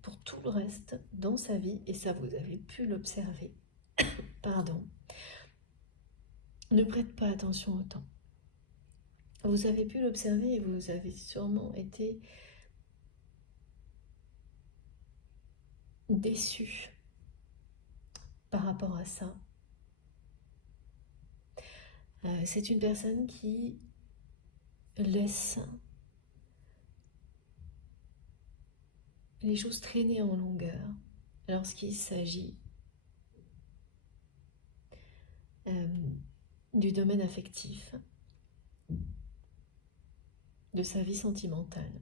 pour tout le reste dans sa vie, et ça vous avez pu l'observer, pardon, ne prête pas attention au temps. Vous avez pu l'observer et vous avez sûrement été déçu par rapport à ça. C'est une personne qui laisse les choses traîner en longueur lorsqu'il s'agit du domaine affectif, de sa vie sentimentale.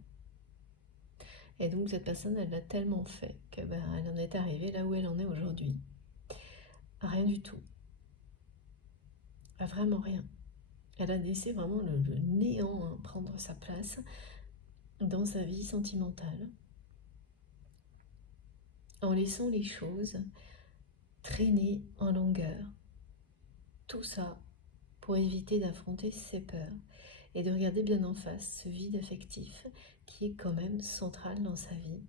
Et donc cette personne, elle l'a tellement fait qu'elle en est arrivée là où elle en est aujourd'hui. Rien du tout. Vraiment rien. Elle a laissé vraiment le néant prendre sa place dans sa vie sentimentale, en laissant les choses traîner en longueur. Tout ça pour éviter d'affronter ses peurs et de regarder bien en face ce vide affectif qui est quand même central dans sa vie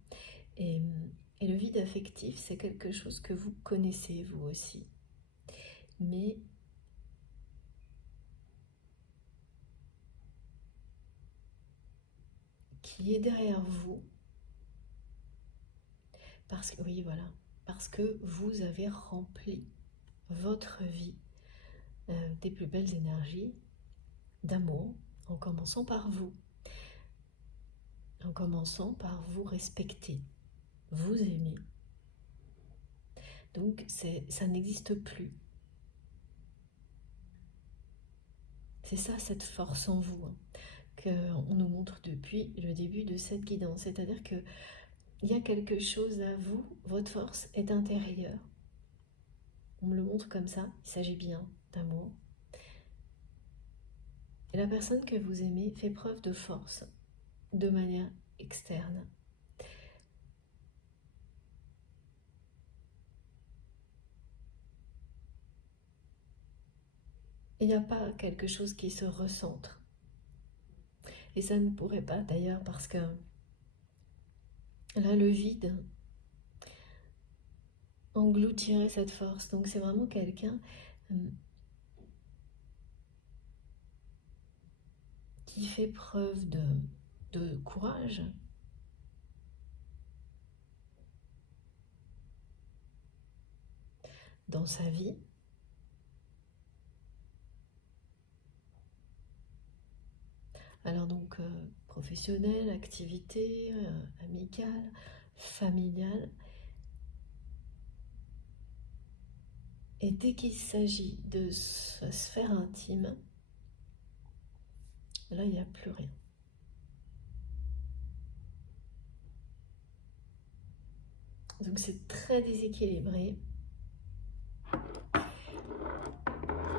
Et, et le vide affectif, c'est quelque chose que vous connaissez vous aussi. Mais qui est derrière vous. Parce que, oui, voilà. Parce que vous avez rempli votre vie des plus belles énergies d'amour, en commençant par vous. En commençant par vous respecter, vous aimer. Donc ça n'existe plus. C'est ça cette force en vous qu'on nous montre depuis le début de cette guidance. C'est-à-dire qu'il y a quelque chose à vous, votre force est intérieure. On me le montre comme ça, il s'agit bien d'amour. Et la personne que vous aimez fait preuve de force de manière externe. Il n'y a pas quelque chose qui se recentre. Et ça ne pourrait pas d'ailleurs parce que là, le vide engloutirait cette force. Donc c'est vraiment quelqu'un qui fait preuve de courage. Dans sa vie. Alors donc, professionnelle, activité, amicale, familiale. Et dès qu'il s'agit de sa sphère intime, là, il n'y a plus rien. Donc c'est très déséquilibré.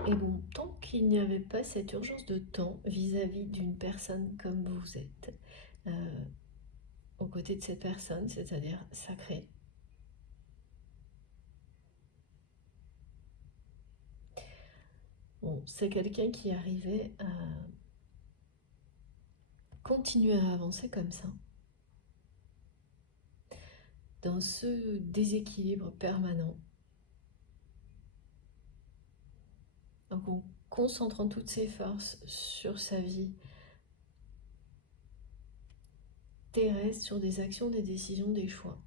Et bon, tant qu'il n'y avait pas cette urgence de temps vis-à-vis d'une personne comme vous êtes, aux côtés de cette personne, c'est-à-dire sacrée, bon, c'est quelqu'un qui arrivait à continuer à avancer comme ça, dans ce déséquilibre permanent. Donc en concentrant toutes ses forces sur sa vie terrestre, sur des actions, des décisions, des choix,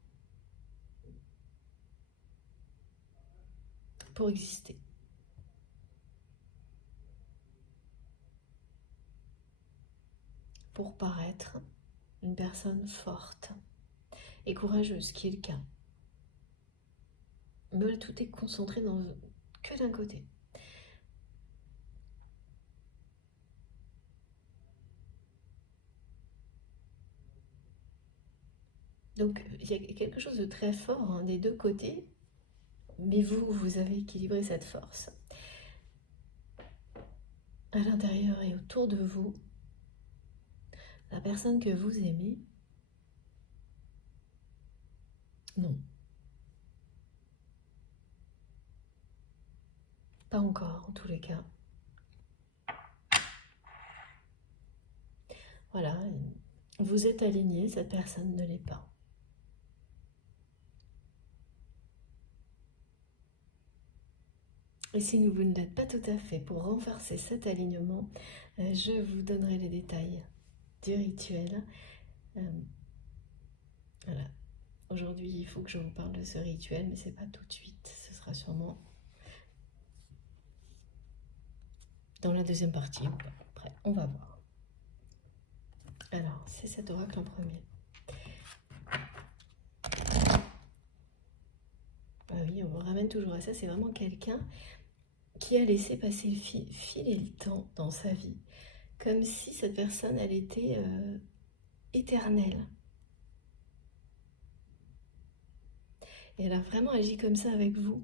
pour exister. Pour paraître une personne forte et courageuse, ce qui est le cas. Mais là, tout est concentré dans que d'un côté. Donc il y a quelque chose de très fort des deux côtés, mais vous avez équilibré cette force. À l'intérieur et autour de vous, la personne que vous aimez, non. Pas encore, en tous les cas. Voilà, vous êtes aligné, cette personne ne l'est pas. Et si vous ne l'êtes pas tout à fait, pour renforcer cet alignement, je vous donnerai les détails du rituel. Voilà. Aujourd'hui, il faut que je vous parle de ce rituel, mais c'est pas tout de suite. Ce sera sûrement dans la deuxième partie. Après, on va voir. Alors, c'est cet oracle en premier. Ah oui, on me ramène toujours à ça. C'est vraiment quelqu'un qui a laissé passer le fil et le temps dans sa vie. Comme si cette personne, elle était éternelle. Et elle a vraiment agi comme ça avec vous.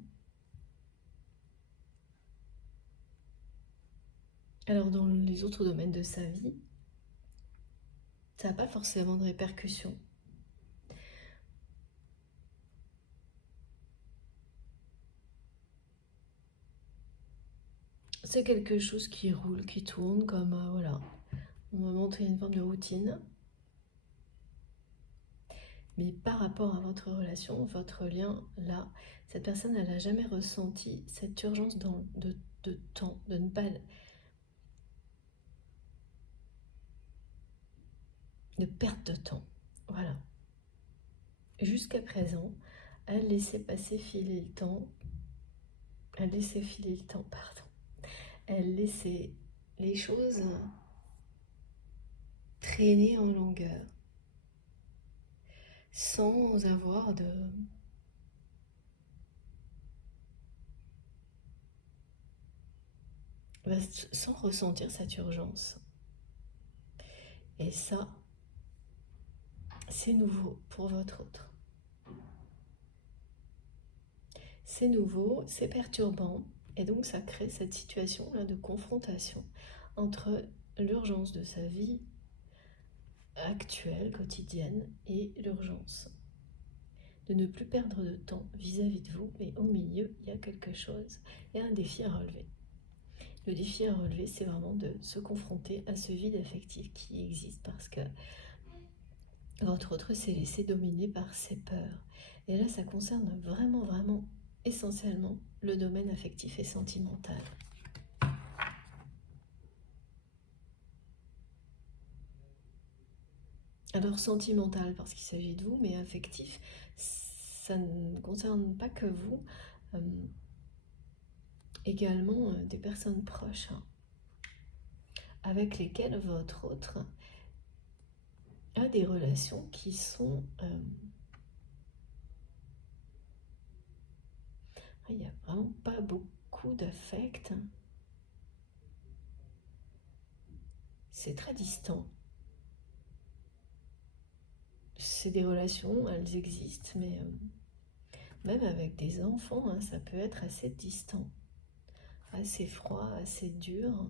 Alors dans les autres domaines de sa vie, ça n'a pas forcément de répercussions. C'est quelque chose qui roule, qui tourne, comme voilà. On va montrer une forme de routine. Mais par rapport à votre relation, votre lien, là, cette personne, elle n'a jamais ressenti cette urgence de temps, de ne pas... de perte de temps. Voilà. Jusqu'à présent, elle laissait passer filer le temps. Elle laissait filer le temps, pardon. Elle laissait les choses traîner en longueur, sans avoir sans ressentir cette urgence. Et ça, c'est nouveau pour votre autre. C'est nouveau, c'est perturbant, et donc ça crée cette situation-là de confrontation entre l'urgence de sa vie actuelle, quotidienne, et l'urgence de ne plus perdre de temps vis-à-vis de vous, mais au milieu, il y a quelque chose, il y a un défi à relever. Le défi à relever, c'est vraiment de se confronter à ce vide affectif qui existe parce que votre autre s'est laissé dominer par ses peurs. Et là, ça concerne vraiment, vraiment, essentiellement, le domaine affectif et sentimental. Alors sentimental parce qu'il s'agit de vous, mais affectif, ça ne concerne pas que vous, également des personnes proches avec lesquelles votre autre a des relations qui sont... il n'y a vraiment pas beaucoup d'affect. C'est très distant. C'est des relations, elles existent, mais même avec des enfants, ça peut être assez distant, assez froid, assez dur.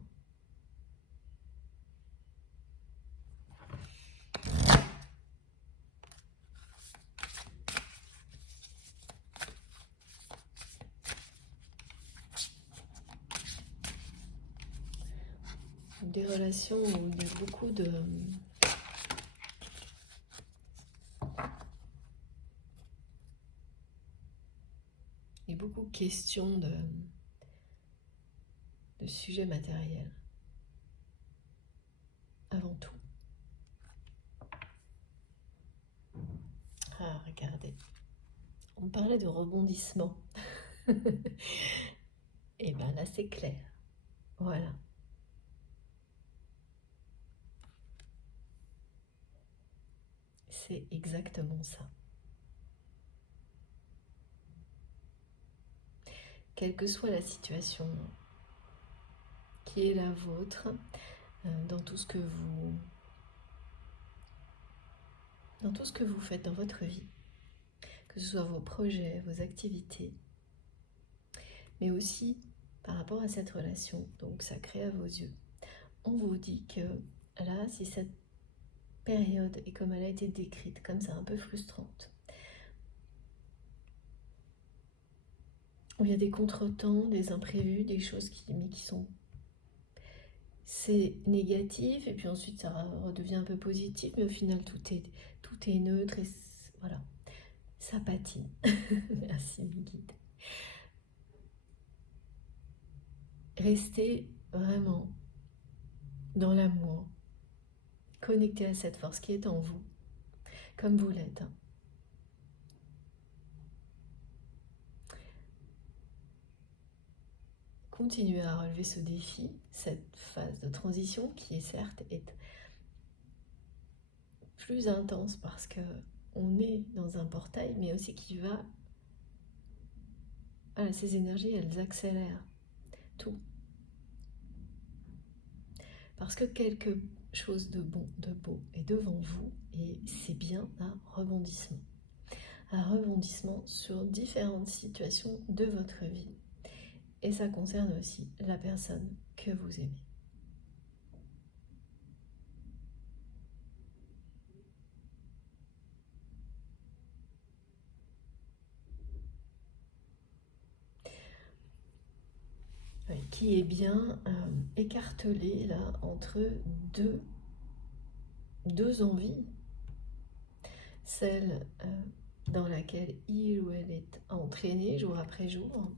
Des relations où il y a beaucoup de... Il y a beaucoup de questions de sujets matériels. Avant tout. Ah, regardez. On parlait de rebondissement. Et bien là, c'est clair. Voilà. C'est exactement ça. Quelle que soit la situation qui est la vôtre, dans tout ce que vous faites dans votre vie, que ce soit vos projets, vos activités, mais aussi par rapport à cette relation, donc sacrée à vos yeux. On vous dit que là, si cette période est comme elle a été décrite, comme ça, un peu frustrante, où il y a des contretemps, des imprévus, des choses qui sont... C'est négatif, et puis ensuite ça redevient un peu positif, mais au final tout est neutre, et voilà, ça patine. Merci mes guides. Restez vraiment dans l'amour, connecté à cette force qui est en vous, comme vous l'êtes. Continuez à relever ce défi, cette phase de transition qui est certes plus intense parce que on est dans un portail, mais aussi qui va... Voilà, ces énergies, elles accélèrent tout. Parce que quelque chose de bon, de beau est devant vous, et c'est bien un rebondissement. Un rebondissement sur différentes situations de votre vie. Et ça concerne aussi la personne que vous aimez. Qui est bien écartelé là entre deux envies. celle dans laquelle il ou elle est entraîné jour après jour,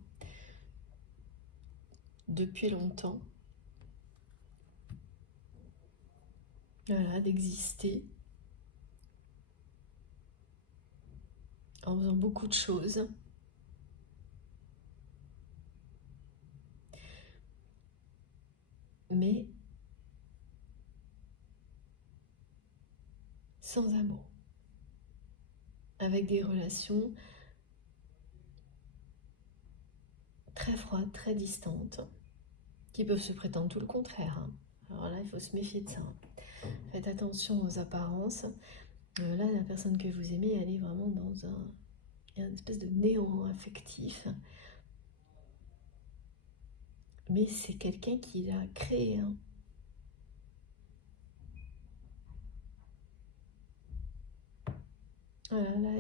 depuis longtemps, voilà, d'exister en faisant beaucoup de choses. Mais sans amour, avec des relations très froides, très distantes, qui peuvent se prétendre tout le contraire. Alors là, il faut se méfier de ça. Faites attention aux apparences. Là, la personne que vous aimez, elle est vraiment dans une espèce de néant affectif. Mais c'est quelqu'un qui l'a créé. Voilà, là,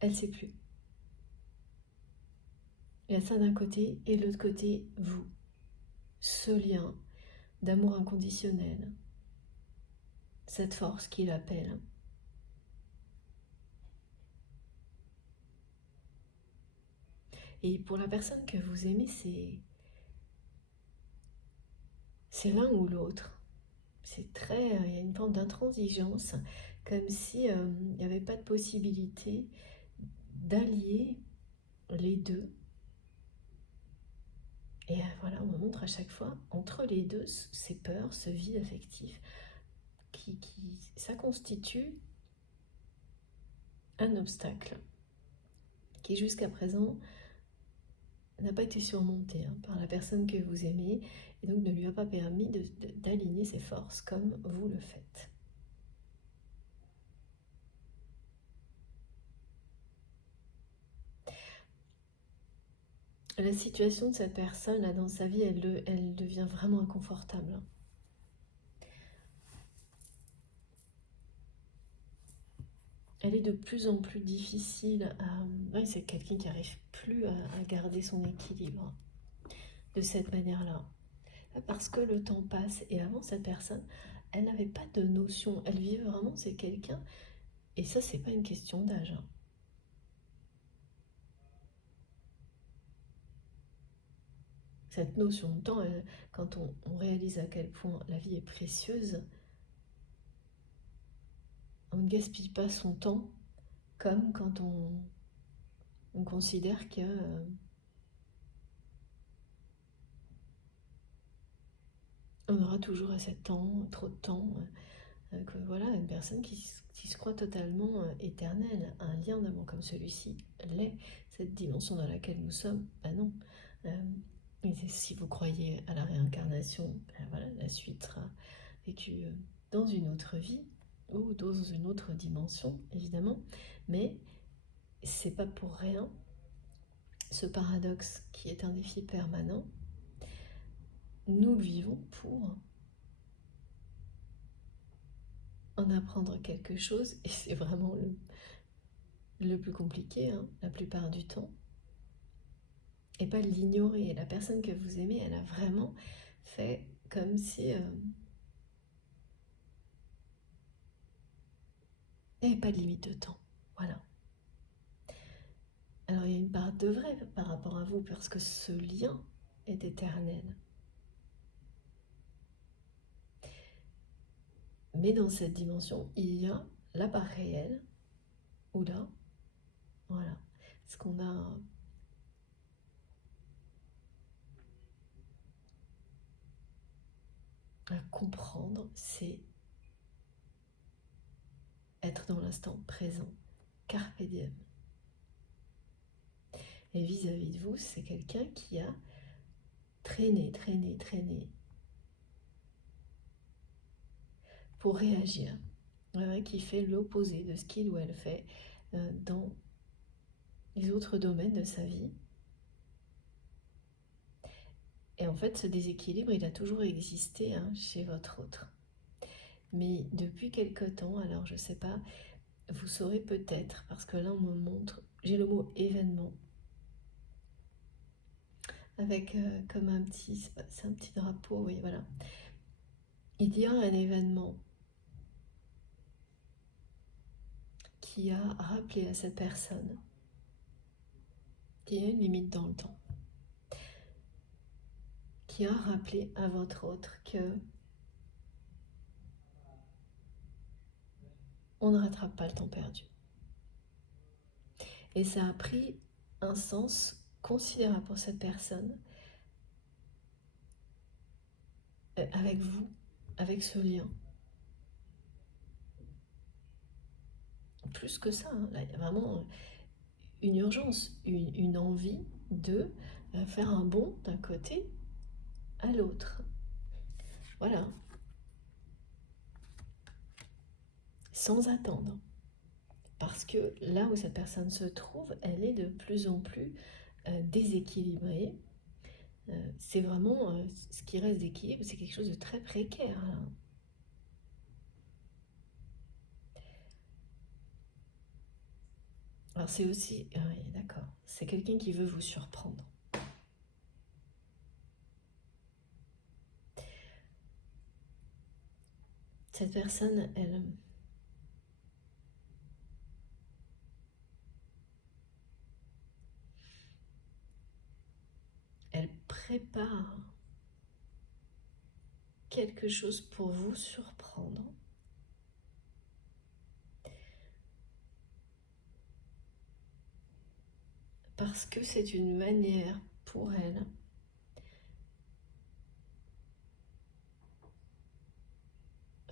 elle sait plus. Il y a ça d'un côté, et de l'autre côté, vous. Ce lien d'amour inconditionnel, cette force qui l'appelle. Et pour la personne que vous aimez, c'est l'un ou l'autre. C'est très, il y a une forme d'intransigeance, comme si il n'y avait pas de possibilité d'allier les deux. Et voilà, on me montre à chaque fois, entre les deux, ces peurs, ce vide affectif, ça constitue un obstacle qui jusqu'à présent n'a pas été surmonté par la personne que vous aimez et donc ne lui a pas permis d'aligner ses forces comme vous le faites. La situation de cette personne là dans sa vie, elle devient vraiment inconfortable. Elle est de plus en plus difficile à... Ouais, c'est quelqu'un qui n'arrive plus à garder son équilibre de cette manière-là. Parce que le temps passe et avant cette personne, elle n'avait pas de notion. Elle vivait vraiment, c'est quelqu'un... Et ça, c'est pas une question d'âge. Cette notion de temps, quand on réalise à quel point la vie est précieuse, on ne gaspille pas son temps comme quand on considère que on aura toujours assez de temps, trop de temps, que voilà, une personne qui se croit totalement éternelle, un lien d'amour comme celui-ci l'est, cette dimension dans laquelle nous sommes, ben non. Et si vous croyez à la réincarnation, ben voilà, la suite sera vécue dans une autre vie ou dans une autre dimension, évidemment, mais c'est pas pour rien ce paradoxe qui est un défi permanent. Nous le vivons pour en apprendre quelque chose, et c'est vraiment le plus compliqué, la plupart du temps, et pas l'ignorer. La personne que vous aimez, elle a vraiment fait comme si il n'y avait pas de limite de temps. Voilà. Alors il y a une part de vrai par rapport à vous, parce que ce lien est éternel. Mais dans cette dimension, il y a la part réelle, où là, voilà, ce qu'on a à comprendre, c'est être dans l'instant présent, carpe diem. Et vis-à-vis de vous, c'est quelqu'un qui a traîné pour réagir, qui fait l'opposé de ce qu'il ou elle fait dans les autres domaines de sa vie. Et en fait, ce déséquilibre, il a toujours existé chez votre autre. Mais depuis quelque temps, alors je sais pas, vous saurez peut-être, parce que là on me montre, j'ai le mot événement, avec comme c'est un petit drapeau, oui, voilà. Il y a un événement qui a rappelé à cette personne qu'il y a une limite dans le temps, qui a rappelé à votre autre que on ne rattrape pas le temps perdu. Et ça a pris un sens considérable pour cette personne avec vous, avec ce lien. Plus que ça, hein, là, il y a vraiment une urgence, une envie de faire un bond d'un côté à l'autre. Voilà. Sans attendre. Parce que là où cette personne se trouve, elle est de plus en plus déséquilibrée. C'est vraiment ce qui reste d'équilibre, c'est quelque chose de très précaire. Là. Alors c'est aussi, oui, d'accord, c'est quelqu'un qui veut vous surprendre. Cette personne, elle prépare quelque chose pour vous surprendre. Parce que c'est une manière pour elle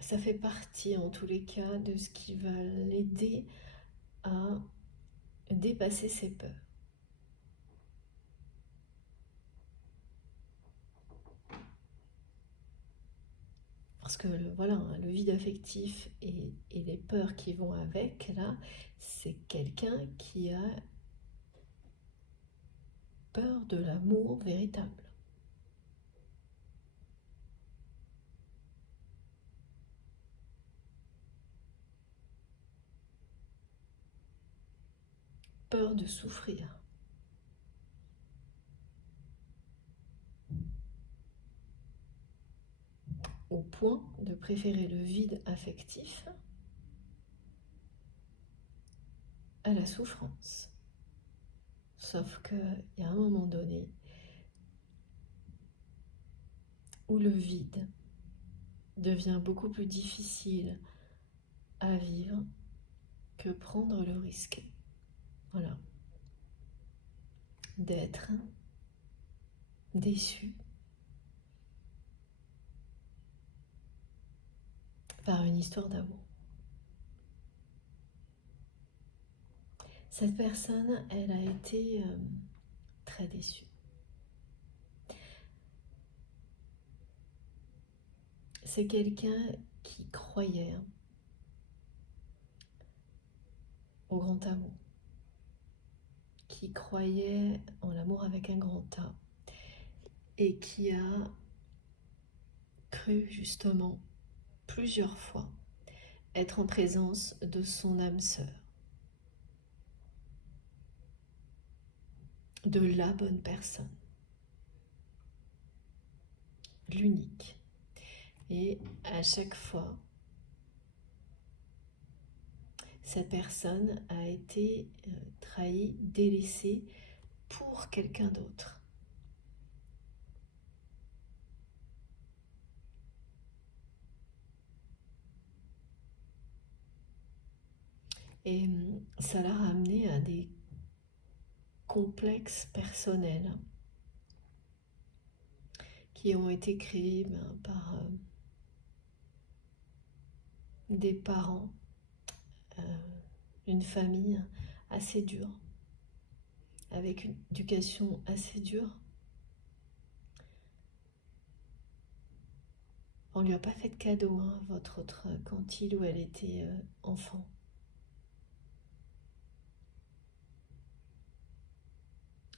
ça fait partie en tous les cas de ce qui va l'aider à dépasser ses peurs. Parce que voilà, le vide affectif et les peurs qui vont avec, là, c'est quelqu'un qui a peur de l'amour véritable. Peur de souffrir. Au point de préférer le vide affectif à la souffrance. Sauf qu'il y a un moment donné où le vide devient beaucoup plus difficile à vivre que prendre le risque. Voilà. D'être déçu par une histoire d'amour. Cette personne, elle a été très déçue. C'est quelqu'un qui croyait au grand amour, qui croyait en l'amour avec un grand A, et qui a cru justement plusieurs fois être en présence de son âme sœur, de la bonne personne, l'unique. Et à chaque fois, cette personne a été trahie, délaissée pour quelqu'un d'autre. Et ça l'a ramené à des complexes personnels qui ont été créés par des parents, une famille assez dure, avec une éducation assez dure. On lui a pas fait de cadeau, hein, votre autre, quand il ou elle était enfant.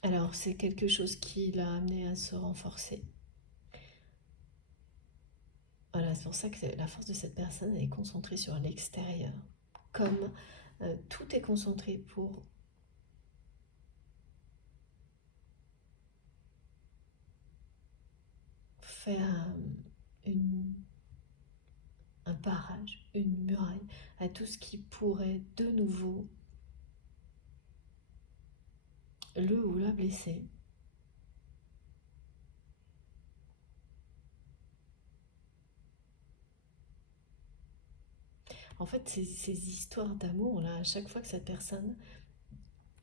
Alors c'est quelque chose qui l'a amené à se renforcer. Voilà, c'est pour ça que la force de cette personne, elle est concentrée sur l'extérieur. Comme tout est concentré pour faire un barrage, une muraille à tout ce qui pourrait de nouveau le ou la blesser. En fait, ces histoires d'amour, là, à chaque fois que cette personne,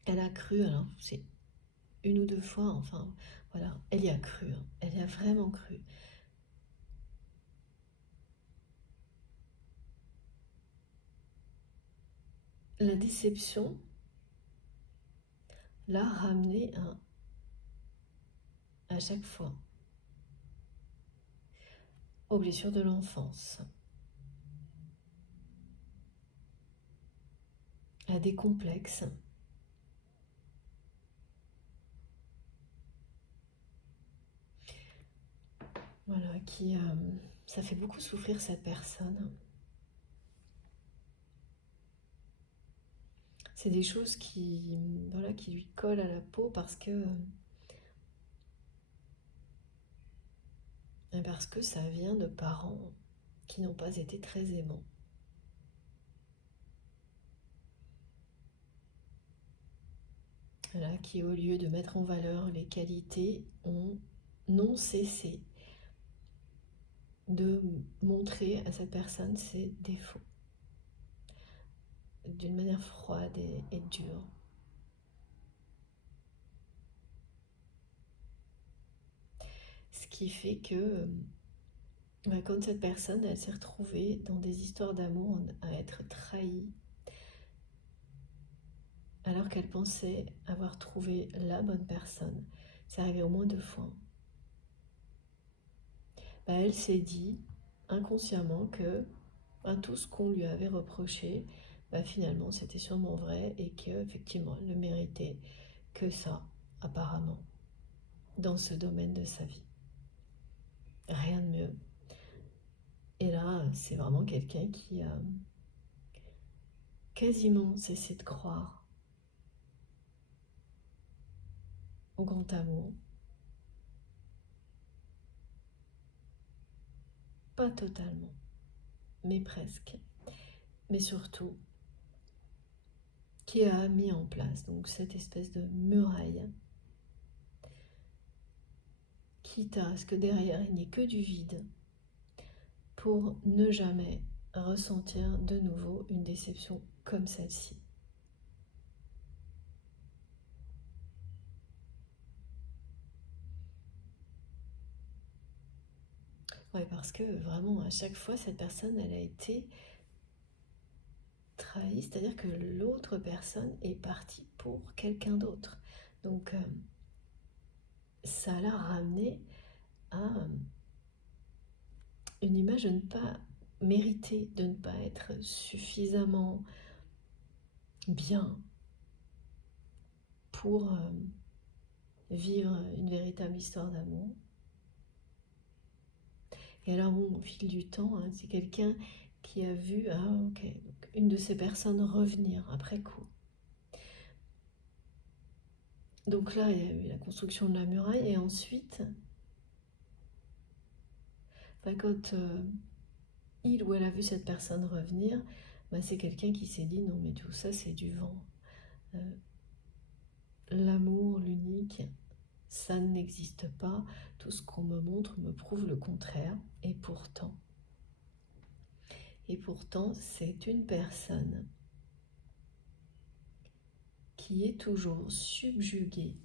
elle a cru, alors c'est une ou deux fois, enfin, voilà, elle y a cru, hein, elle y a vraiment cru. La déception l'a ramené à chaque fois aux blessures de l'enfance, à des complexes, voilà, ça fait beaucoup souffrir cette personne. C'est des choses voilà, qui lui collent à la peau parce que ça vient de parents qui n'ont pas été très aimants. Voilà, qui au lieu de mettre en valeur les qualités n'ont cessé de montrer à cette personne ses défauts d'une manière froide et dure. Ce qui fait que quand cette personne elle s'est retrouvée dans des histoires d'amour à être trahie alors qu'elle pensait avoir trouvé la bonne personne, c'est arrivé au moins 2 fois. Elle s'est dit inconsciemment que tout ce qu'on lui avait reproché, finalement c'était sûrement vrai et qu'effectivement elle ne méritait que ça, apparemment, dans ce domaine de sa vie. Rien de mieux. Et là, c'est vraiment quelqu'un qui a quasiment cessé de croire au grand amour. Pas totalement, mais presque. Mais surtout, qui a mis en place donc cette espèce de muraille, quitte à ce que derrière il n'y ait que du vide, pour ne jamais ressentir de nouveau une déception comme celle-ci. Ouais, parce que vraiment, à chaque fois, cette personne, elle a été trahie, c'est-à-dire que l'autre personne est partie pour quelqu'un d'autre. Donc, ça l'a ramené à une image de ne pas mériter, de ne pas être suffisamment bien pour vivre une véritable histoire d'amour. Et alors, bon, au fil du temps, c'est quelqu'un qui a vu une de ces personnes revenir après coup. Donc là, il y a eu la construction de la muraille et ensuite, quand il ou elle a vu cette personne revenir, c'est quelqu'un qui s'est dit non mais tout ça c'est du vent. L'amour, l'unique, ça n'existe pas. Tout ce qu'on me montre me prouve le contraire. Et pourtant, c'est une personne qui est toujours subjuguée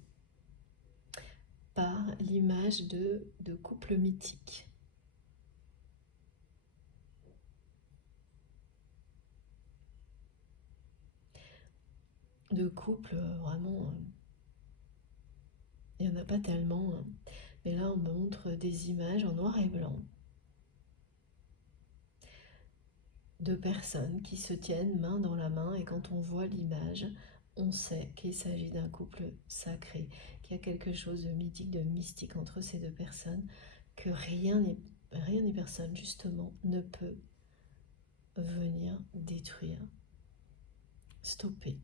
par l'image de couple mythique. De couple vraiment, il n'y en a pas tellement, mais là on me montre des images en noir et blanc de personnes qui se tiennent main dans la main et quand on voit l'image, on sait qu'il s'agit d'un couple sacré, qu'il y a quelque chose de mythique, de mystique entre ces deux personnes, que rien ni personne justement ne peut venir détruire, stopper.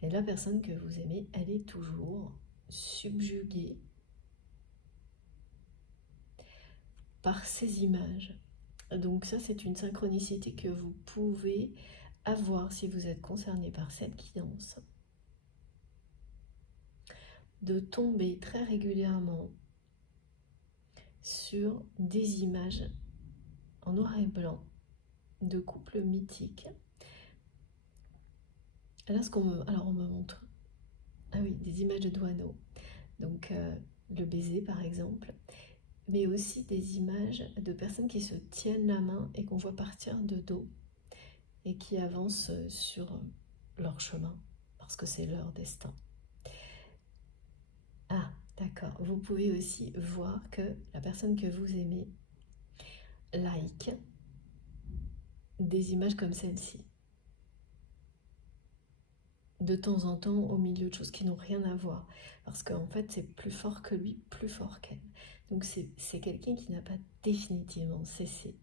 Et la personne que vous aimez, elle est toujours subjuguée par ces images Donc ça, c'est une synchronicité que vous pouvez avoir si vous êtes concerné par cette guidance. De tomber très régulièrement sur des images en noir et blanc de couples mythiques. Là, alors on me montre, ah oui, des images de douaneaux, donc le baiser par exemple, mais aussi des images de personnes qui se tiennent la main et qu'on voit partir de dos et qui avancent sur leur chemin parce que c'est leur destin. Ah, d'accord. Vous pouvez aussi voir que la personne que vous aimez like des images comme celle-ci. De temps en temps, au milieu de choses qui n'ont rien à voir. Parce qu'en fait, c'est plus fort que lui, plus fort qu'elle. Donc c'est quelqu'un qui n'a pas définitivement cessé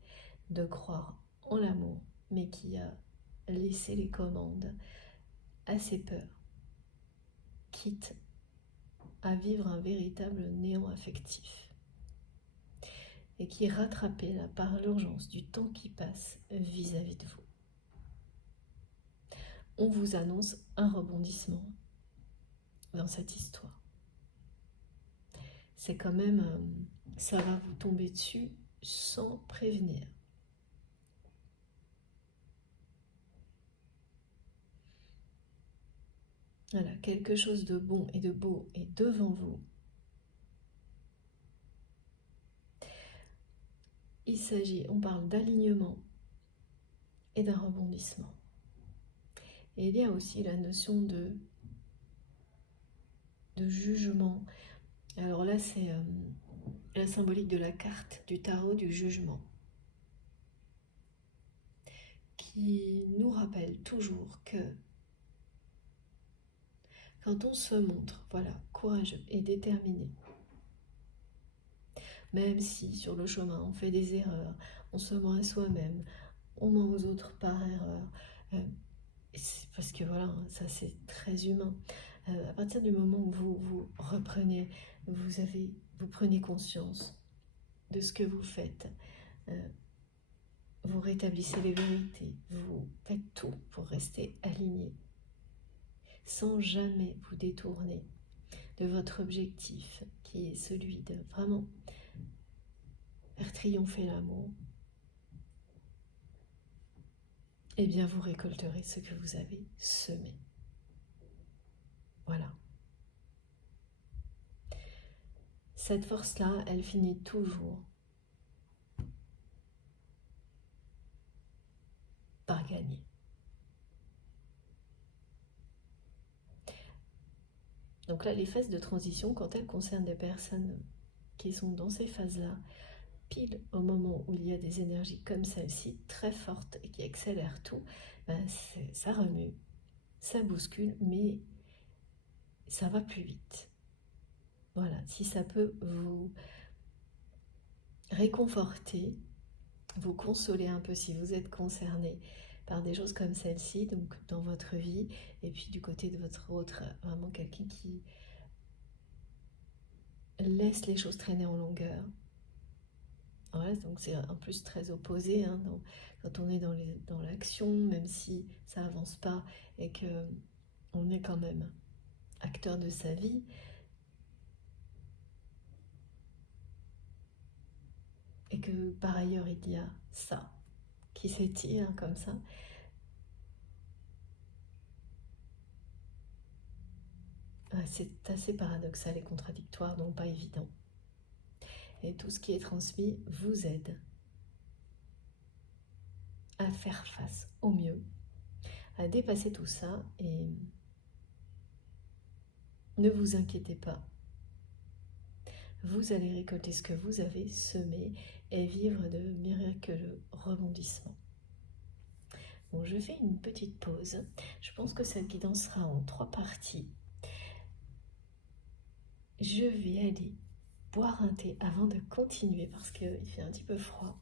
de croire en l'amour, mais qui a laissé les commandes à ses peurs, quitte à vivre un véritable néant affectif. Et qui est rattrapé là par l'urgence du temps qui passe vis-à-vis de vous. On vous annonce un rebondissement dans cette histoire. C'est quand même, ça va vous tomber dessus sans prévenir. Voilà, quelque chose de bon et de beau est devant vous. On parle d'alignement et d'un rebondissement. Et il y a aussi la notion de jugement. Alors là, c'est la symbolique de la carte du tarot du jugement, qui nous rappelle toujours que quand on se montre, voilà, courageux et déterminé, même si sur le chemin on fait des erreurs, on se ment à soi-même, on ment aux autres par erreur, parce que voilà, ça c'est très humain. À partir du moment où vous reprenez, vous prenez conscience de ce que vous faites, vous rétablissez les vérités, vous faites tout pour rester aligné, sans jamais vous détourner de votre objectif, qui est celui de vraiment faire triompher l'amour, eh bien vous récolterez ce que vous avez semé. Voilà. Cette force-là, elle finit toujours par gagner. Donc là, les phases de transition, quand elles concernent des personnes qui sont dans ces phases-là, pile au moment où il y a des énergies comme celle-ci, très fortes et qui accélèrent tout, ben ça remue, ça bouscule, mais ça va plus vite. Voilà, si ça peut vous réconforter, vous consoler un peu si vous êtes concerné par des choses comme celle-ci, donc dans votre vie, et puis du côté de votre autre, vraiment quelqu'un qui laisse les choses traîner en longueur. Ouais, donc c'est en plus très opposé, hein, quand on est dans l'action, même si ça avance pas et que on est quand même acteur de sa vie. Et que par ailleurs il y a ça qui s'étire comme ça. C'est assez paradoxal et contradictoire, donc pas évident. Et tout ce qui est transmis vous aide à faire face au mieux, à dépasser tout ça, et ne vous inquiétez pas. Vous allez récolter ce que vous avez semé et vivre de miraculeux rebondissements. Bon, je fais une petite pause. Je pense que cette guidance sera en 3 parties. Je vais aller boire un thé avant de continuer parce qu'il fait un petit peu froid.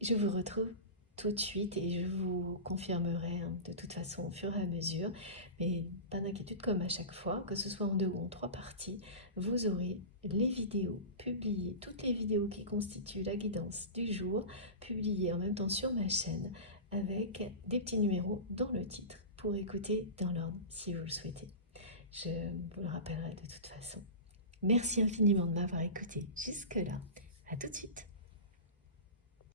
Je vous retrouve tout de suite et je vous confirmerai de toute façon au fur et à mesure. Mais pas d'inquiétude, comme à chaque fois, que ce soit en 2 ou en 3 parties, vous aurez les vidéos publiées, toutes les vidéos qui constituent la guidance du jour, publiées en même temps sur ma chaîne avec des petits numéros dans le titre pour écouter dans l'ordre si vous le souhaitez. Je vous le rappellerai de toute façon. Merci infiniment de m'avoir écouté jusque-là. À tout de suite.